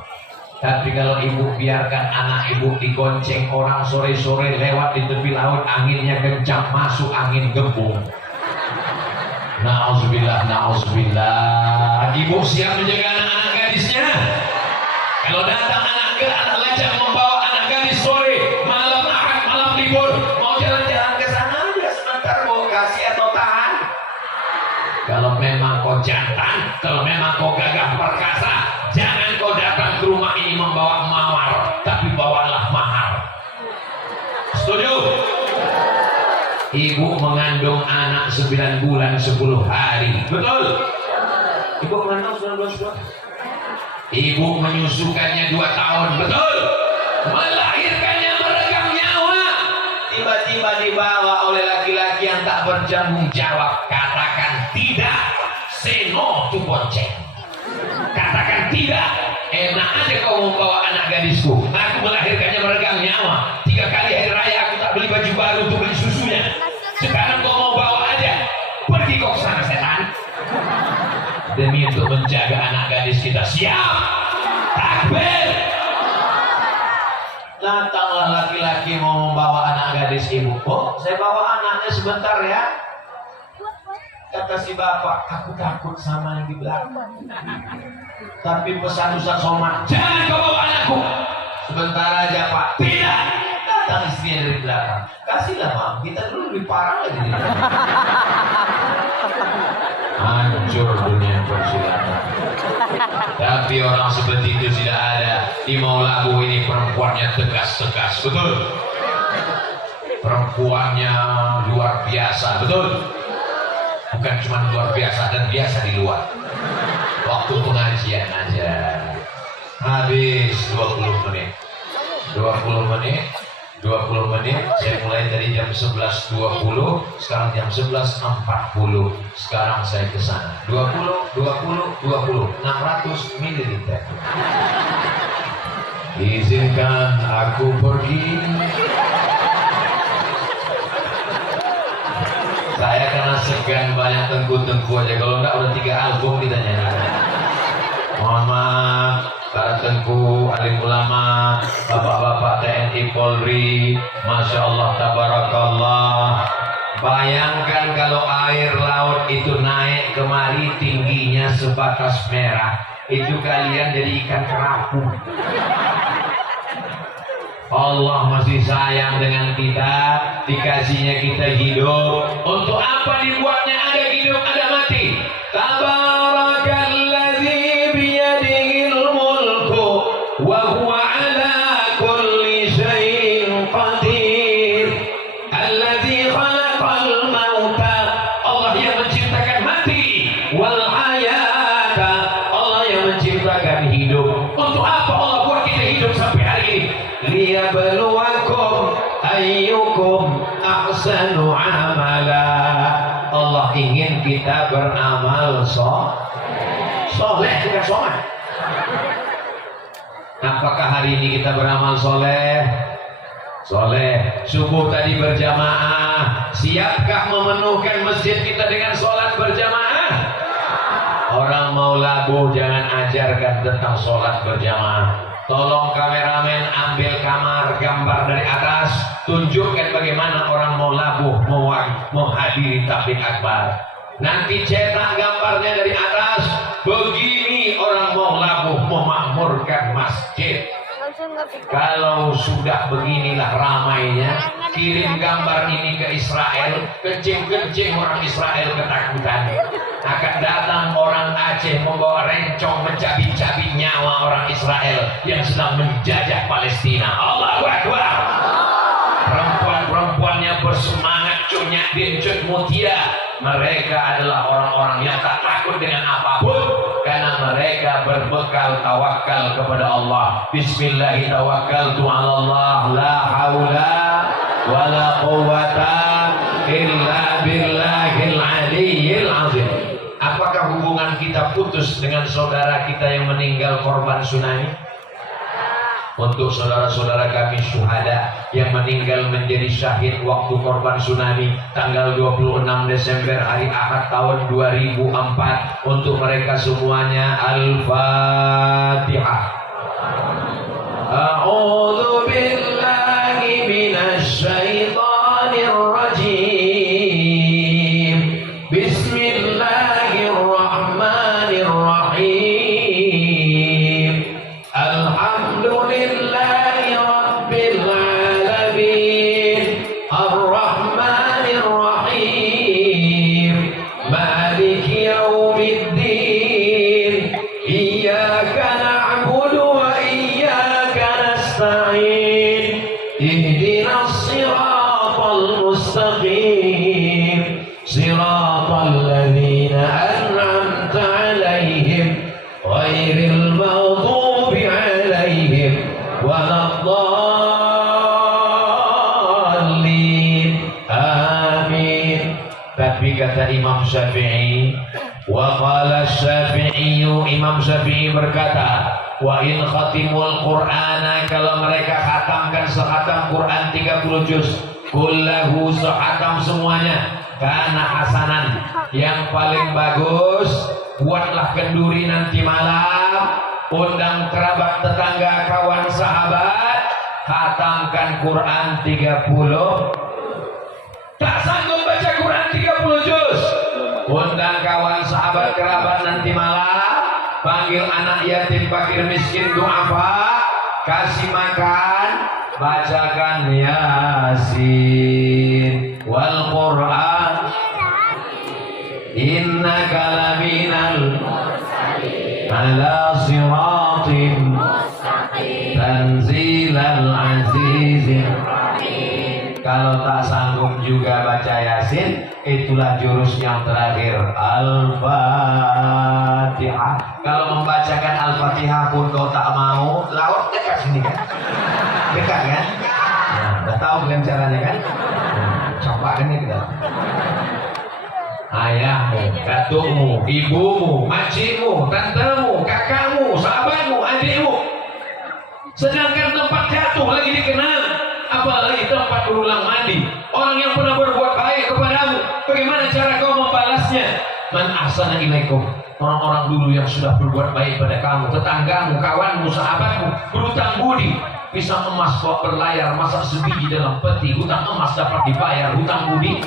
Tapi kalau ibu biarkan anak ibu digonceng orang sore-sore lewat di tepi laut, anginnya kencang, masuk angin gembung. Na'udzubillah, na'udzubillah. Ibu siap menjaga anak-anak gadisnya. Kalau datang anak lajang membawa anak gadis sore, malam Ahad, malam libur, mau jalan-jalan ke sana aja sebentar, mau kasih atau tahan. Kalau memang kau jantan, kalau memang kau gagah perkasa, jangan kau datang ke rumah ini membawa mawar, tapi bawalah mahar. Setuju? Ibu mengandung anak 9 bulan 10 hari. Betul? Ibu mengandung 19 bulan. Ibu menyusukannya 2 tahun. Betul? Melahirkannya meregang nyawa. Tiba-tiba dibawa oleh laki-laki yang tak bertanggung jawab. Katakan tidak. Say no to bonceng. Katakan tidak. Enak aja kau membawa anak gadisku. Aku melahirkannya meregang nyawa. 3 kali hari raya aku tak beli baju baru untuk beli susunya. Sekarang kau mau bawa aja. Pergi kau ke sana setan. Demi untuk menjaga anak gadis kita. Siap. Takbir. Datanglah laki-laki mau membawa anak gadis ibu. Oh, saya bawa anaknya sebentar ya. Kata si bapak, aku takut sama yang di belakang. Tapi pesan Ustaz Somad, jangan kau bawa anakku. Sebentar aja Pak. Tidak. Datang istrinya dari belakang. Kasihlah Mam, kita dulu lebih parah lagi. Hancur dunia persilatan. Tapi orang seperti itu tidak ada. Di Maulabu ini perempuannya tegas-tegas, betul? Perempuannya luar biasa, betul? Bukan cuma luar biasa dan biasa di luar. Waktu pengajian aja habis 20 menit 20 menit saya mulai dari jam 11.20 sekarang jam 11.40 sekarang saya ke sana 20 600 ml. Izinkan aku pergi. Saya karena segan banyak tengku-tengku aja, kalau enggak udah 3 album ditanya. Mohon maaf para tengku, alim ulama, bapak-bapak TNI Polri, Masya Allah, tabarakallah. Bayangkan kalau air laut itu naik kemari tingginya sebatas merah, itu kalian jadi ikan kerapu. Allah masih sayang dengan kita, dikasihnya kita hidup. Untuk apa dibuatnya ada hidup, ada mati? Tabarakalladzi biyadihil mulku wa huwa ala kulli syai'in qadir. Alladzi khalaqal mauta, Allah yang menciptakan mati, wal hayata, Allah yang menciptakan hidup. Untuk apa Allah buat kita hidup sampai hari ini? Liyabluwakum ayyukum ahsanu amala. Allah ingin kita beramal soleh, bukan somad. Apakah hari ini kita beramal soleh? Soleh. Subuh tadi berjamaah. Siapkah memenuhkan masjid kita dengan sholat berjamaah? Orang mau labuh jangan ajarkan tentang sholat berjamaah. Tolong kameramen ambil kamar gambar dari atas, tunjukkan bagaimana orang mau labuh menghadiri tabligh akbar. Nanti cetak gambarnya dari atas, begini orang mau labuh memakmurkan masjid. Kalau sudah beginilah ramainya, kirim gambar ini ke Israel, kencing-kencing orang Israel ketakutan. Akan datang orang Aceh membawa rencong mencabik-cabik nyawa orang Israel yang sedang menjajah Palestina. Allahu Akbar. Perempuan-perempuannya bersemangat cunyak bincut mutia. Mereka adalah orang-orang yang tak takut dengan apapun karena mereka berbekal tawakal kepada Allah. Bismillahirrahmanirrahim, tawakkaltu 'ala Allah, la haula wala quwwata illa billahil aliyyil azim. Apakah hubungan kita putus dengan saudara kita yang meninggal korban tsunami? Untuk saudara-saudara kami syuhada yang meninggal menjadi syahid waktu korban tsunami tanggal 26 Desember hari Ahad tahun 2004, untuk mereka semuanya Al-Fatihah. A'udzu billahi minasy syaithanir rajim. Bismillahirrahmanirrahim. Alhamdulillahi rabbil alamin. Ar-Rahmanir Rahim. Maliki yaumiddin. Iyyaka na'budu wa iyyaka nasta'in. Ihdinas siratal mustaqim. Siratal ladzina an'amta 'alaihim ghairil maghdubi 'alaihim waladdallin. Amin. Tapi kata Imam Syafi'i, wa qala Syafi'i, Imam Syafi'i berkata, wa in khatimul Qur'ana, kalau mereka khatamkan sekhatam Quran 30 juz, kullahu sekhatam semuanya, karena hasanan, yang paling bagus. Buatlah kenduri nanti malam, undang kerabat, tetangga, kawan, sahabat, khatamkan Quran 30. Tak sanggup baca Quran 30 juz, undang kawan sahabat kerabat nanti malam, panggil anak yatim fakir miskin duafa, kasih makan, bacakan Yasin wal Quran innaka laminal ala siratim tanzilal azizir. Kalau tak sanggup juga baca Yasin, itulah jurus yang terakhir, Al-Fatihah. Kalau membacakan Al-Fatihah pun kau tak mau, laut dekat sini kan? Dekat kan? Nah, udah tahu kan caranya kan? Coba kan ini kita. Ayahmu, datukmu, ibumu, makcikmu, tantemu, kakakmu, sahabatmu, adikmu. Sedangkan tempat jatuh lagi dikenal, apalagi tempat berulang mandi. Orang yang pernah berbuat baik kepadamu, bagaimana cara kau membalasnya? Man ahsana ilaikum. Orang-orang dulu yang sudah berbuat baik pada kamu, tetanggamu, kawanmu, sahabatmu, berhutang budi. Pisang emas kok berlayar, masa sebiji dalam peti. Hutang emas dapat dibayar, hutang budi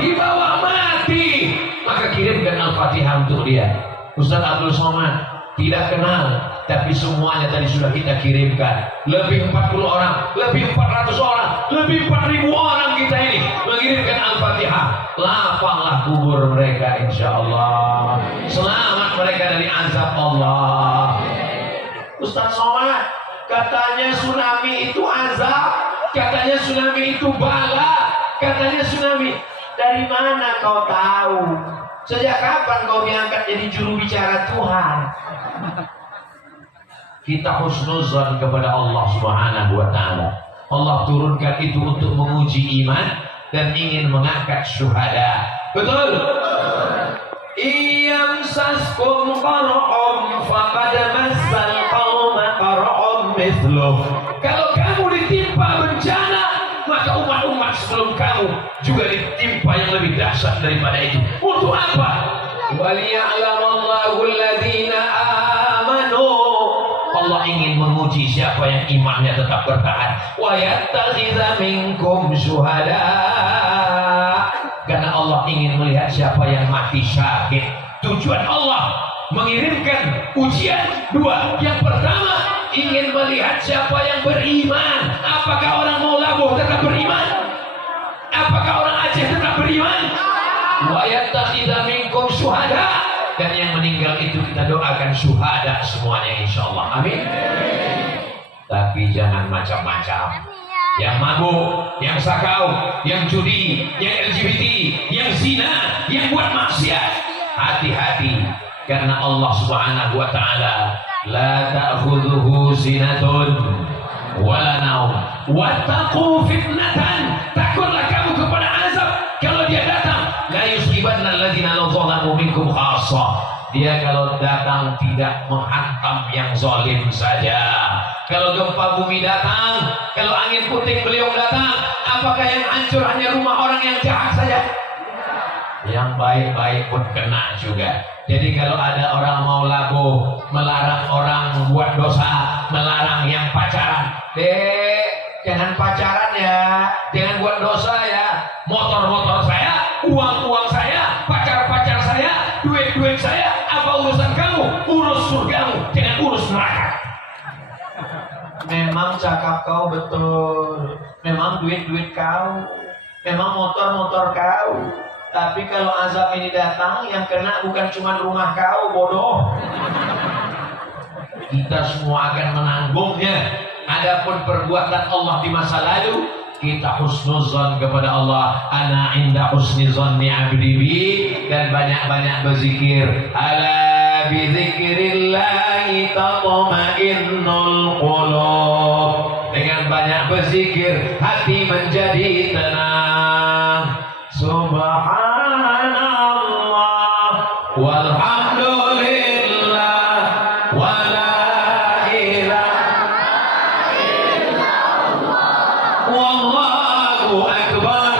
dibawa mati. Maka kirimkan Al-Fatihah untuk dia. Ustaz Abdul Somad tidak kenal, tapi semuanya tadi sudah kita kirimkan. Lebih 40 orang, lebih 400 orang, lebih 4.000 orang kita ini mengirimkan Al-Fatihah. Lapanglah kubur mereka insyaAllah. Selamat mereka dari azab Allah. Ustaz Somad, katanya tsunami itu azab, katanya tsunami itu bala, katanya tsunami. Dari mana kau tahu? Sejak kapan kau diangkat jadi juru bicara Tuhan? Kita husnuzan kepada Allah Subhanahu wa ta'ala. Allah turunkan itu untuk menguji iman dan ingin mengangkat syuhada. Betul? Iyamsaskum qar'um faqad massal qauma qar'um mithluh. Kalau kamu ditimpa bencana, maka umat-umat sebelum kamu juga ditimpa yang lebih dahsyat daripada itu. Untuk apa? Waliya'lamallahu alladhina amanu. Allah ingin menguji siapa yang imannya tetap bertahan. Wa yattakhidha minkum syuhada. Karena Allah ingin melihat siapa yang mati syahid. Tujuan Allah mengirimkan ujian dua. Yang pertama, ingin melihat siapa yang beriman. Apakah orang mau labuh tetap beriman? Apakah orang Aceh tetap beriman? Wa yattakhidha minkum syuhada. Dan yang meninggal itu kita doakan syuhada semuanya insyaallah. Amin. Tapi jangan macam-macam. Yang mabuk, yang sakau, yang judi, yang LGBT, yang zina, yang buat maksiat. Hati-hati, karena Allah Subhanahu wa ta'ala la ta'khudhuhu zinatun wala naum wattaqu fitnatan. Takutlah kamu kepada azab kalau dia datang. La yusibanna alladziina zalamu minkum khassah. Dia kalau datang tidak menghantam yang zalim saja. Kalau gempa bumi datang, kalau angin puting beliung datang, apakah yang hancur hanya rumah orang yang jahat saja? Yang baik-baik pun kena juga. Jadi kalau ada orang mau labuh, melarang orang buat dosa, melarang yang pacaran, jangan pacaran ya, jangan buat dosa ya. Motor-motor saya, uang-uang saya, pacar-pacar saya, duit-duit saya, apa urusan kamu? Urus surgamu, jangan urus neraka. Memang cakap kau betul, memang duit-duit kau, memang motor-motor kau. Tapi kalau azab ini datang, yang kena bukan cuma rumah kau, bodoh. Kita semua akan menanggungnya. Adapun perbuatan Allah di masa lalu, kita husnuzan kepada Allah. Ana inda husni zanni abdi bi. Dan banyak-banyak berzikir. Ala bi dzikrillahi tatma'innul qulub. Dengan banyak berzikir, hati menjadi tenang. Subhanallah walhamdulillah wala ilaha illallah wallahu akbar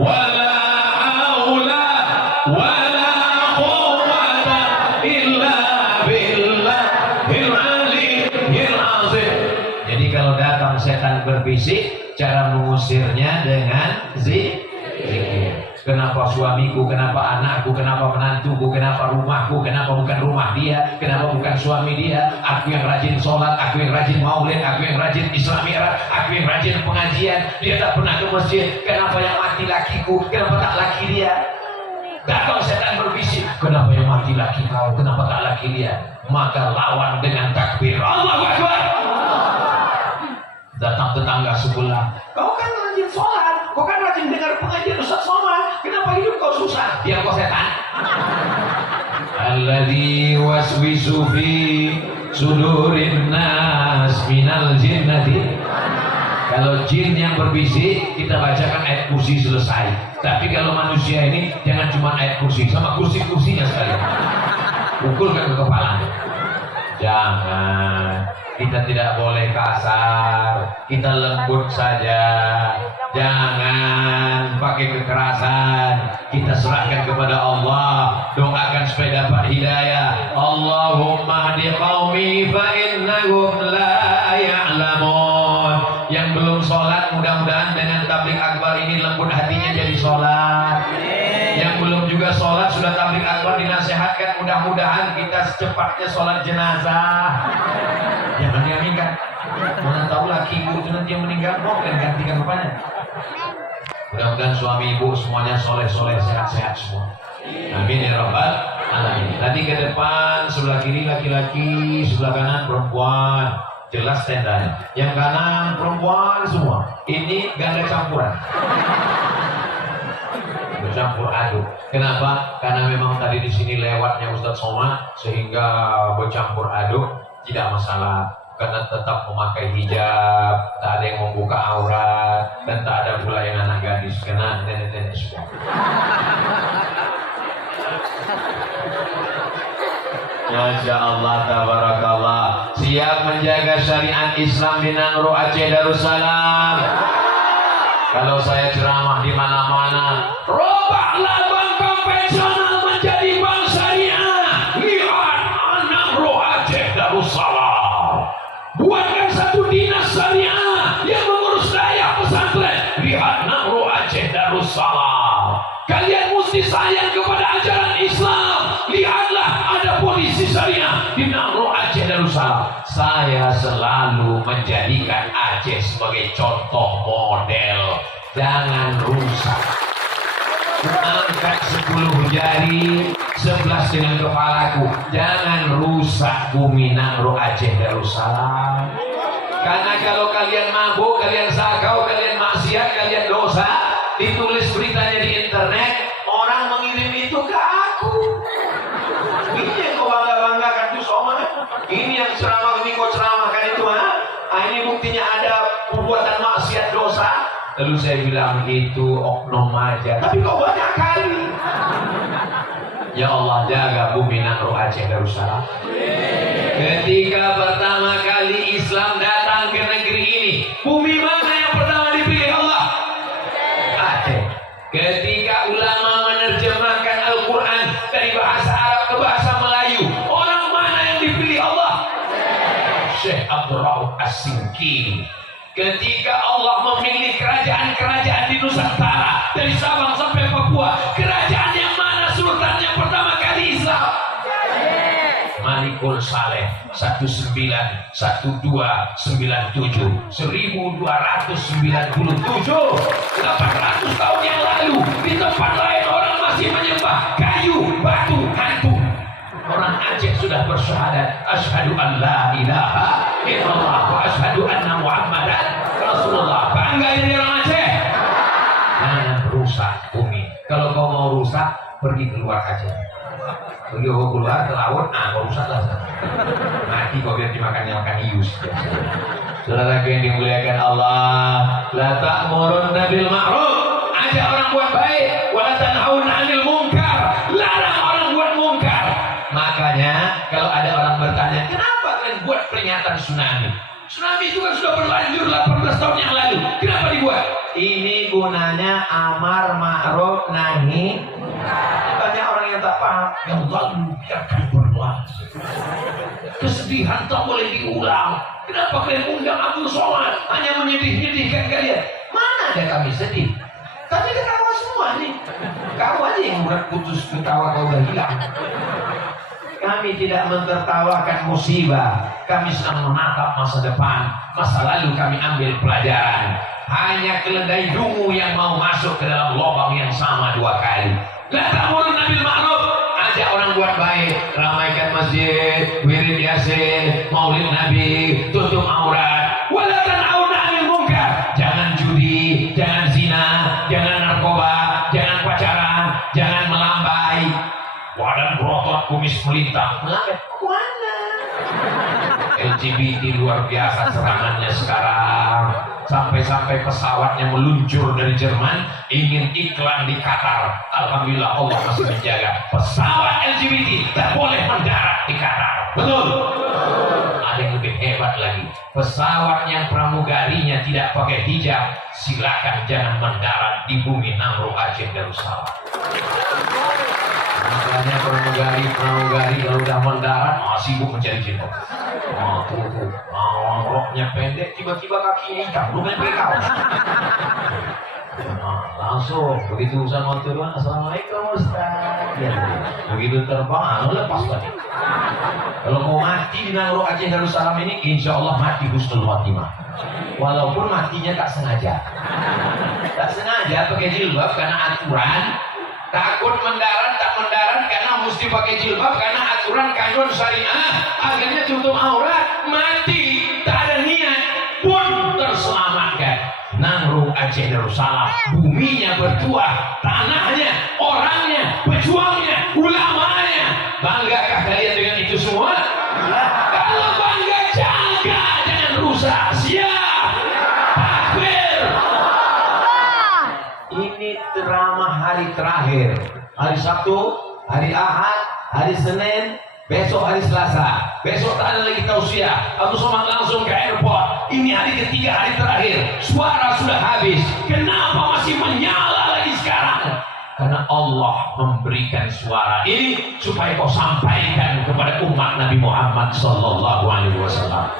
wala haula wala quwwata illa billahil aliyyil azim. Jadi kalau datang setan dengan zikir. Kenapa suamiku, kenapa anakku, kenapa menantuku, kenapa rumahku, kenapa bukan rumah dia, kenapa bukan suami dia? Aku yang rajin sholat, aku yang rajin maulid, aku yang rajin Islam Mi'raj, aku yang rajin pengajian. Dia tak pernah ke masjid. Kenapa yang mati lakiku, kenapa tak laki dia? Kalau setan berbisik, kenapa yang mati laki kau, kenapa tak laki dia? Maka lawan dengan takbir, Allahu Akbar. Datang tetangga sebelah, kau kan rajin sholat, kau kan rajin dengar pengajian Ustaz Somad, kenapa hidup kau susah? Dia kau setan. Alladzi waswisu fi sudurin nas minal jinnati. Kalau jin yang berbisik, kita bacakan ayat kursi selesai. Tapi kalau manusia ini, jangan cuma ayat kursi, sama kursi-kursinya sekali. Pukulkan ke kepala. Jangan. Kita tidak boleh kasar. Kita lembut saja. Jangan pakai kekerasan. Kita serahkan kepada Allah. Doakan supaya dapat hidayah. Allahumma hdi qaumi fa innahum la ya'lamun. Yang belum sholat, mudah-mudahan dengan tabligh akbar ini lembut hatinya jadi sholat. Yang belum juga sholat, sudah tabligh akbar dinasihatkan, mudah-mudahan kita secepatnya sholat jenazah. Jangan diaminkan. Mana tahu laki ibu itu nanti yang meninggal, mau kan gantikan rupanya. Mudah-mudahan suami ibu semuanya soleh-soleh, sehat-sehat semua. Amin ya rabbal alamin. Nanti ke depan, sebelah kiri laki-laki, sebelah kanan perempuan. Jelas tendanya. Yang kanan perempuan semua. Ini ganda campuran. Bercampur aduk. Kenapa? Karena memang tadi di sini lewatnya Ustaz Somad sehingga bercampur aduk tidak masalah. Karena tetap memakai hijab, tak ada yang membuka aurat, dan tak ada pula yang anak gadis. Karena nenek-nenek semua. Masya Allah, tabarakallah. Siap menjaga syariat Islam di Nangro Aceh Darussalam. Kalau saya ceramah di mana-mana, robahlah bank konvensional menjadi bank syariah. Lihat Nangro Aceh Darussalam. Buatkan satu dinas syariah yang mengurus daya pesantren. Lihat Nangro Aceh Darussalam. Kalian mesti sayang kepada ajaran Islam. Lihatlah ada polisi syariah di Nangro Aceh Darussalam. Saya selalu menjadikan Aceh sebagai contoh model. Jangan rusak. Angkat 10 jari, 11 dengan kepalaku. Jangan rusak bumi Nangro Aceh Darussalam. Karena kalau kalian mabuk, kalian sakau, kalian maksiat, kalian dosa, ditulis beritanya di internet, orang mengirim itu ke aku. Ini yang kau bangga-banggakan itu Somad. Ini yang ceramah ini kau ceramahkan itu, ha? Ini buktinya ada perbuatan maksiat dosa. Lalu saya bilang itu oknum aja. Tapi kau banyak kali. Ya Allah, jaga bumi Nangro Aceh Darussalam. Ketika pertama kali Islam datang ke negeri ini, bumi mana yang pertama dipilih Allah? Aceh. Ketika ulama menerjemahkan Al-Quran dari bahasa Arab ke bahasa Melayu, orang mana yang dipilih Allah? Syekh Abdul Rauf As-Singkini. Ketika Allah memilih kerajaan-kerajaan di Nusantara dari Sabang sampai Papua, kerajaan yang mana sultan yang pertama kali Islam? Malikul Saleh 191297 1297 800 tahun yang lalu di tempat lain orang masih menyembah kayu, batu, hantu. Orang Aceh sudah bersyahadat asyhadu an la ilaha illallah wa asyhadu anna muhammadan rasulullah. Bangga ini orang Aceh. Jangan rusak bumi. Kalau kau mau rusak, pergi keluar Aceh. Pergi keluar ke laut, kau rusaklah. Mati kau biar dimakan ius. Saudara yang dimuliakan Allah, la ta'murunna bil ma'ruf. Ajak orang buat baik, wa la tanhauna 'anil munkar. Larang orang buat munkar. Makanya kalau ada orang bertanya, kenapa kalian buat peringatan tsunami? Tsunami itu kan sudah berlanjur 18 tahun yang lalu. Kenapa dibuat? Ini gunanya amar ma'ruf nahi. Banyak orang yang tak paham. Yang lalu biarkan berlangsung. Kesedihan tak boleh diulang. Kenapa kalian undang Abdul Somad hanya menyedih-nyedihkan kalian? Mana ada kami sedih. Kami ketawa semua nih. Kau aja yang berat putus ketawa kau udah hilang. Kami tidak mentertawakan musibah. Kami sedang menatap masa depan. Masa lalu kami ambil pelajaran. Hanya keledai dungu yang mau masuk ke dalam lubang yang sama 2 kali. La ta'muruna bil ma'ruf, ajak orang buat baik, ramaikan masjid, wirid yasin, maulid nabi, tutup aurat. Wala tan'auna 'anil munkar. Jangan judi, jangan zina, jangan narkoba, jangan pacaran, jangan melambai. Badan berotot, kumis melintang. Melambai mana? LGBT luar biasa serangannya sekarang. Sampai-sampai pesawatnya meluncur dari Jerman, ingin iklan di Qatar. Alhamdulillah Allah masih menjaga. Pesawat LGBT tak boleh mendarat di Qatar. Betul? Ada yang lebih hebat lagi. Pesawat yang pramugarinya tidak pakai hijab, silakan jangan mendarat di bumi Namru Aceh Darussalam. Makanya pramugari kalau udah mendarat, sibuk mencari cinta. Roknya pendek, tiba-tiba kakinya hitam, belum pakai kaos. Langsung begitu sama turun, assalamualaikum Ustaz. Ya, begitu terbang, lepas balik. Kalau mau mati di Namru Aceh Darussalam ini, insya Allah mati husnul khotimah. Walaupun matinya tak sengaja. Tak sengaja pakai jilbab karena aturan. Takut mendarat, tak mendarat karena mesti pakai jilbab karena aturan kanun syariah. Akhirnya tutup aurat, mati, tak ada niat pun terselamatkan. Namru Aceh Darussalam, buminya bertuah, tanahnya, orangnya, pejuangnya, ulamanya. Banggakah kalian dengan itu semua? Kalau bangga, jaga, jangan rusak. Siap, takbir. Ini ceramah hari terakhir, hari Sabtu, hari Ahad, hari Senin, besok hari Selasa. Besok tak ada lagi tausiah. Abu Somad langsung ke airport. Ini hari ketiga, hari terakhir. Suara sudah habis. Kenapa masih menyala lagi sekarang? Karena Allah memberikan suara ini supaya kau sampaikan kepada umat Nabi Muhammad Sallallahu Alaihi Wasallam.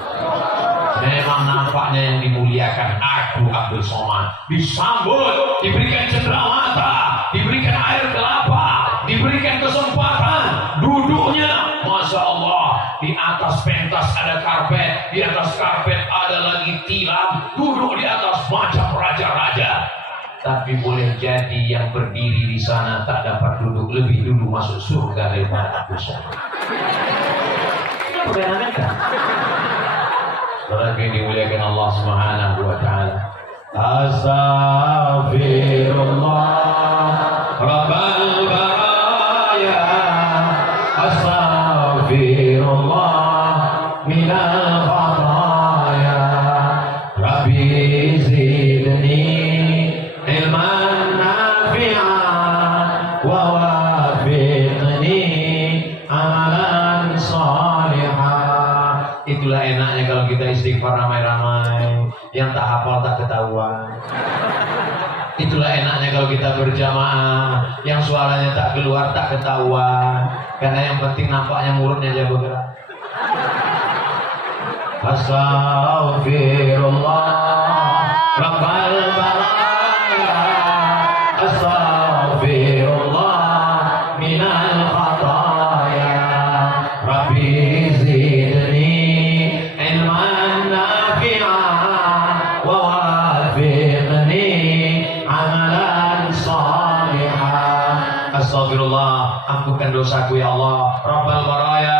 Memang nampaknya yang dimuliakan aku Abdul Somad disambut, diberikan cendera mata, diberikan air kelapa, diberikan kesempatan duduknya, masya Allah, di atas pentas ada karpet, di atas karpet ada lagi tilam, duduk di atas macam raja-raja. Tapi boleh jadi yang berdiri di sana tak dapat duduk, lebih dulu masuk surga daripada Abdul Somad. Ini bagaimana kan? Yang dimuliakan Allah Subhanahu wa taala. Astaghfirullah Rabbal baraya, astaghfirullah minal khataya, Rabbi zidni ilman nafi'an wa wafiqni amalan salihah. Itulah enaknya kalau kita istighfar ramai-ramai, yang tak hafal tak ketahuan. Itulah enaknya kalau kita berjamaah, yang suaranya tak keluar tak ketahuan, karena yang penting nampaknya mulutnya aja bergerak. Astaghfirullah Rabbal baraya, astaghfirullah minal khataya, Rabbi zidni ilman nafi'an wa wafiqni amalan salihah. Astagfirullah, ampunkan dosaku ya Allah. Rabbal baraya,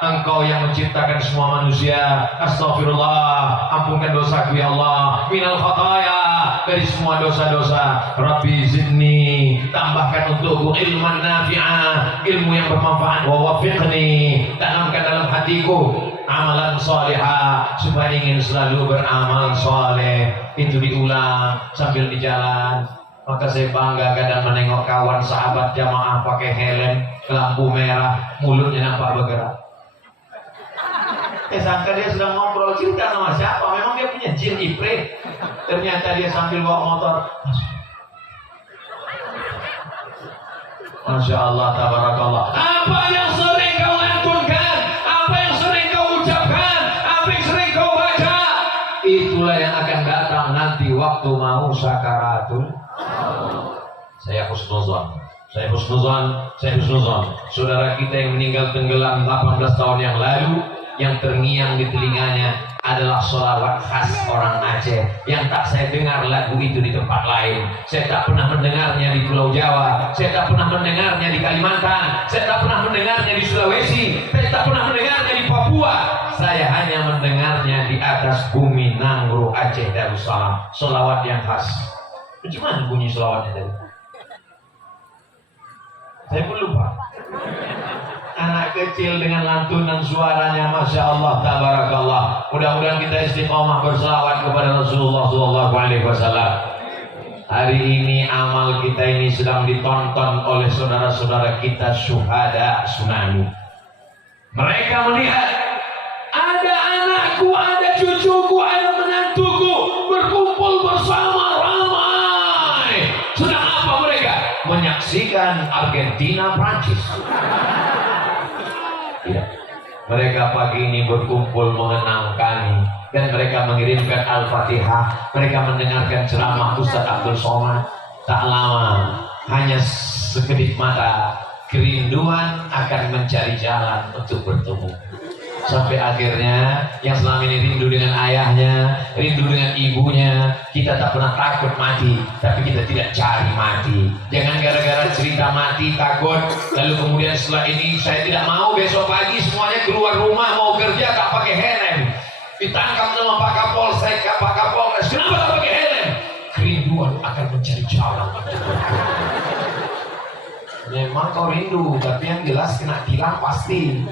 Engkau yang menciptakan semua manusia. Astagfirullah, ampunkan dosaku ya Allah. Minal khataya, dari semua dosa-dosa. Rabbi zidni, tambahkan untukku ilman nafi'ah, ilmu yang bermanfaat. Wa wafiqni, tanamkan dalam hatiku amalan salihah, supaya ingin selalu beramal saleh. Itu diulang sambil di jalan. Maka saya bangga kadang menengok kawan sahabat jamaah pakai helm, lampu merah, mulutnya nampak bergerak. Sangka dia sedang ngobrol cinta sama siapa? Memang dia punya jin ifrit. Ternyata dia sambil bawa motor. Masya Allah, tabarakallah. Apa yang sering kau lantunkan? Apa yang sering kau ucapkan? Apa yang sering kau baca? Itulah yang akan datang nanti waktu mau sakaratul, saya husnuzon. Saudara kita yang meninggal tenggelam 18 tahun yang lalu, yang terngiang di telinganya adalah sholawat khas orang Aceh yang tak saya dengar lagu itu di tempat lain. Saya tak pernah mendengarnya di Pulau Jawa, saya tak pernah mendengarnya di Kalimantan, saya tak pernah mendengarnya di Sulawesi, saya tak pernah mendengarnya di Papua. Saya hanya mendengarnya di atas bumi Nanggro Aceh Darussalam. Sholawat yang khas. Bagaimana bunyi sholawatnya tadi? Saya pun lupa. Anak kecil dengan lantunan suaranya, masya Allah, tabarakallah. Mudah-mudahan kita istiqomah berselawat kepada Rasulullah SAW. Hari ini amal kita ini sedang ditonton oleh saudara-saudara kita syuhada tsunami. Mereka melihat ada anakku, ada cucuku, ada menantuku berkumpul bersama ramai. Sedang apa mereka? Menyaksikan Argentina Prancis. Ya. Mereka pagi ini berkumpul mengenang kami dan mereka mengirimkan Al-Fatihah. Mereka mendengarkan ceramah Ustaz Abdul Somad. Tak lama, hanya sekedip mata, kerinduan akan mencari jalan untuk bertemu. Sampai akhirnya yang selama ini rindu dengan ayahnya, rindu dengan ibunya, kita tak pernah takut mati, tapi kita tidak cari mati. Jangan gara-gara cerita mati takut, lalu kemudian setelah ini saya tidak mau besok pagi semuanya keluar rumah mau kerja tak pakai helm, ditangkap sama Pak Kapolsek, Pak Kapolres, kenapa tak pakai helm? Kerinduan akan mencari jalan. Memang kau rindu, tapi yang jelas kena tilang pasti.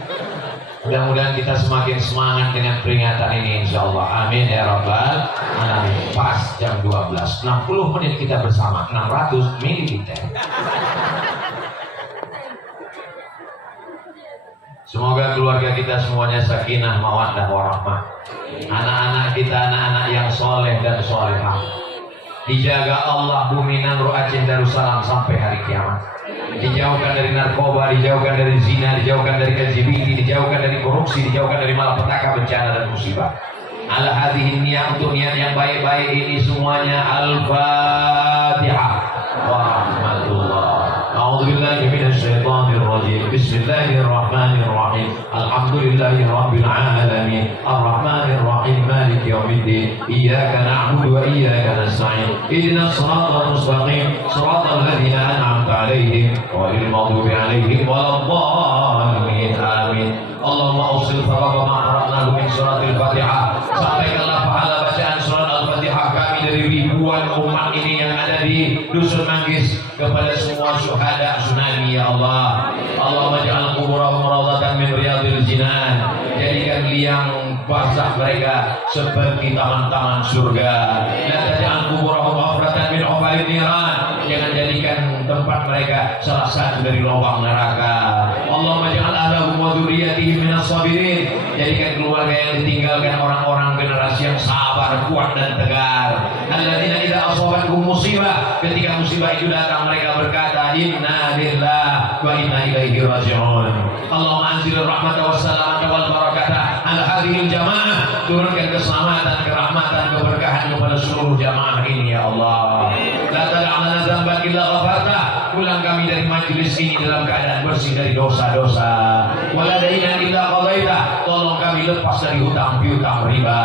Mudah-mudahan kita semakin semangat dengan peringatan ini, insya Allah. Amin ya rabbal alamin. Pas jam 12, 60 menit kita bersama, 600 ml. Semoga keluarga kita semuanya sakinah, mawaddah, warahmah. Anak-anak kita, anak-anak yang soleh dan solehah. Dijaga Allah bumi Nanggro Aceh Darussalam sampai hari kiamat. Dijauhkan dari narkoba, dijauhkan dari zina, dijauhkan dari LGBT, dijauhkan dari korupsi, dijauhkan dari malapetaka, bencana dan musibah. Ala hadhihi niat, untuk niat yang baik-baik ini semuanya. Al-Fatihah. Wa rahmatullah. A'udzubillahi minasyaitonir rajim. Bismillahirrahmanirrahim. Alhamdulillahi rabbil alamin. Arrahmanir rahim. Maliki yaumiddin. Iyyaka na'budu wa iyyaka nasta'in. Ihdinas siratal mustaqim. Siratal ladzina an'amta 'alaihim ghairil maghdubi 'alaihim waladdallin. Amin. Allahumma usil thawaba ma qara'nahu min suratil Fatihah. Sampaikanlah pahala bacaan surat Al-Fatihah kami dari ribuan umat ini yang ada di Dusun Manggis kepada semua syuhada tsunami ya Allah. Allahumma ja'al quburahum rawdatan min riyadil jinan. Jadikan liang barzakh mereka seperti taman-taman surga. La taj'al quburahum hufratan min hufalin niran. Jangan jadikan tempat mereka salah satu dari lubang neraka. Allahumma ja'al ahlahum wa dzurriyyatihim minas sabirin. Jadikan keluarga yang ditinggalkan orang-orang generasi yang sabar, kuat dan tegar. Alladzina idza asabatkum musibah, ketika musibah itu datang mereka berkata inna lillahi wa inna ilaihi raji'un. Allahumma anzil rahmata was salamata wal barakata ala hadhil jamaah. Turunkan keselamatan, kerahmatan, keberkahan kepada seluruh jamaah ini ya Allah. La tad'alna dzamban illa ghafarta. Pulang kami dari majelis ini dalam keadaan bersih dari dosa-dosa. Wala dainan illa qadaita. Tolong kami lepas dari hutang piutang riba.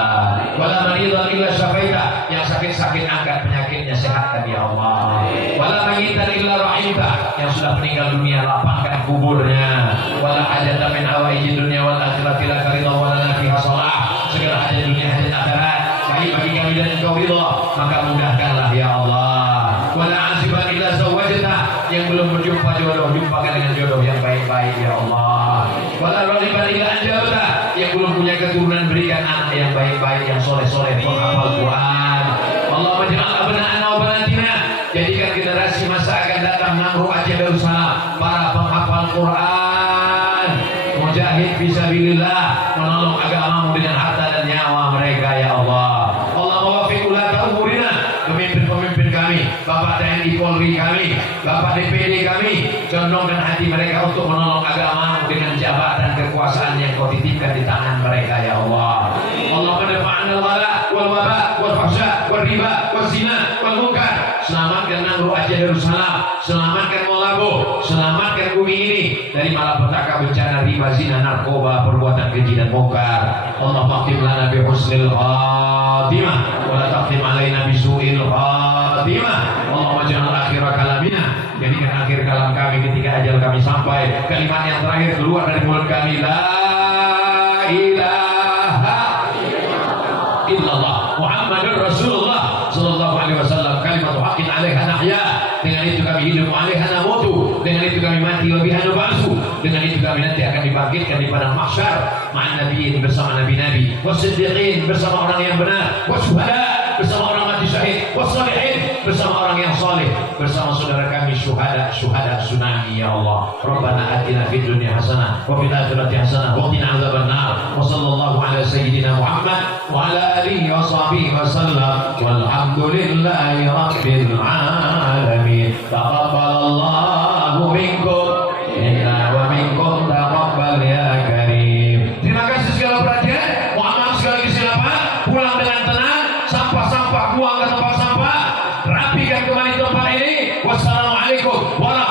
Wala maridan illa syafaita. Yang sakit-sakit angkat penyakitnya, sehatkan ya Allah. Wala mayyitan illa rahimta. Yang sudah meninggal dunia lapangkan kuburnya. Wala hajatan min hawaiji dunya wal akhirati laka ridha wa lana fiha shalah. Segala hajat dunia hajat akhirat baik bagi kami dan engkau ridha, maka mudahkanlah ya Allah. Wala aziban illa zawajta. Yang belum berjumpa jodoh, jumpakan dengan jodoh yang baik-baik ya Allah. Wala radiban illa anjabta. Yang belum punya keturunan, berikan anak yang baik-baik, yang soleh-soleh, penghafal Quran. Allahumma ja'al abna'ana wa banatina. Jadikan generasi masa akan datang Nanggro Aceh Darussalam para penghafal Quran, mujahid fisabilillah, menolong agamamu dengan harta dan nyawa mereka ya Allah. Allah wafiq ulata umurina, pemimpin-pemimpin kami, Bapak TNI Polri kami, Bapak DPD kami, condongkan hati mereka untuk menolong agama dengan jabatan kekuasaan yang kau titipkan di tangan mereka ya Allah. Allahumma dafa'na al-ghala wal waba wal fahsya wal riba wal zina wal munkar. Selamatkan Nangro Aceh Darussalam, selamatkan Molabo, selamatkan bumi ini dari malapetaka bencana riba, zina, narkoba, perbuatan keji dan mungkar. Allah maktim lana bi husnil khatimah wa la taqtim alaina bi su'il khatimah. Allah jangan akhir kalamina, jadikan akhir kalam kami ketika ajal kami sampai, kalimat yang terakhir keluar dari mulut kami, la ilaha illallah Muhammadur Rasulullah sallallahu alaihi wasallam, kalimat haqqin 'alaiha nahya. Dengan itu kami hidup, 'alaiha namutu. Dengan itu kami mati, wa biha nub'atsu. Dengan itu kami nanti akan dibangkitkan di padang mahsyar ma'an nabiyyin, bersama nabi-nabi, wasiddiqin, bersama orang yang benar, wasyuhada, bersama orang mati syahid, wassalihin, bersama orang yang saleh, bersama saudara kami syuhada tsunami ya Allah. Rabbana atina fid dunya hasanah wa fil akhirati hasanah wa qina adzabannar. Wa sallallahu ala sayyidina Muhammad wa ala alihi wa sahbihi wa sallam. Walhamdulillahi rabbil alamin. Taqabbalallahu minkum inna wa minkum taqabbal ya karim. Terima kasih segala perhatian. Mohon maaf sekali lagi, silakan pulang dengan tenang. Sampah-sampah buang ke tempat sampah, rapikan kembali tempat ini. Wassalamualaikum warahmatullahi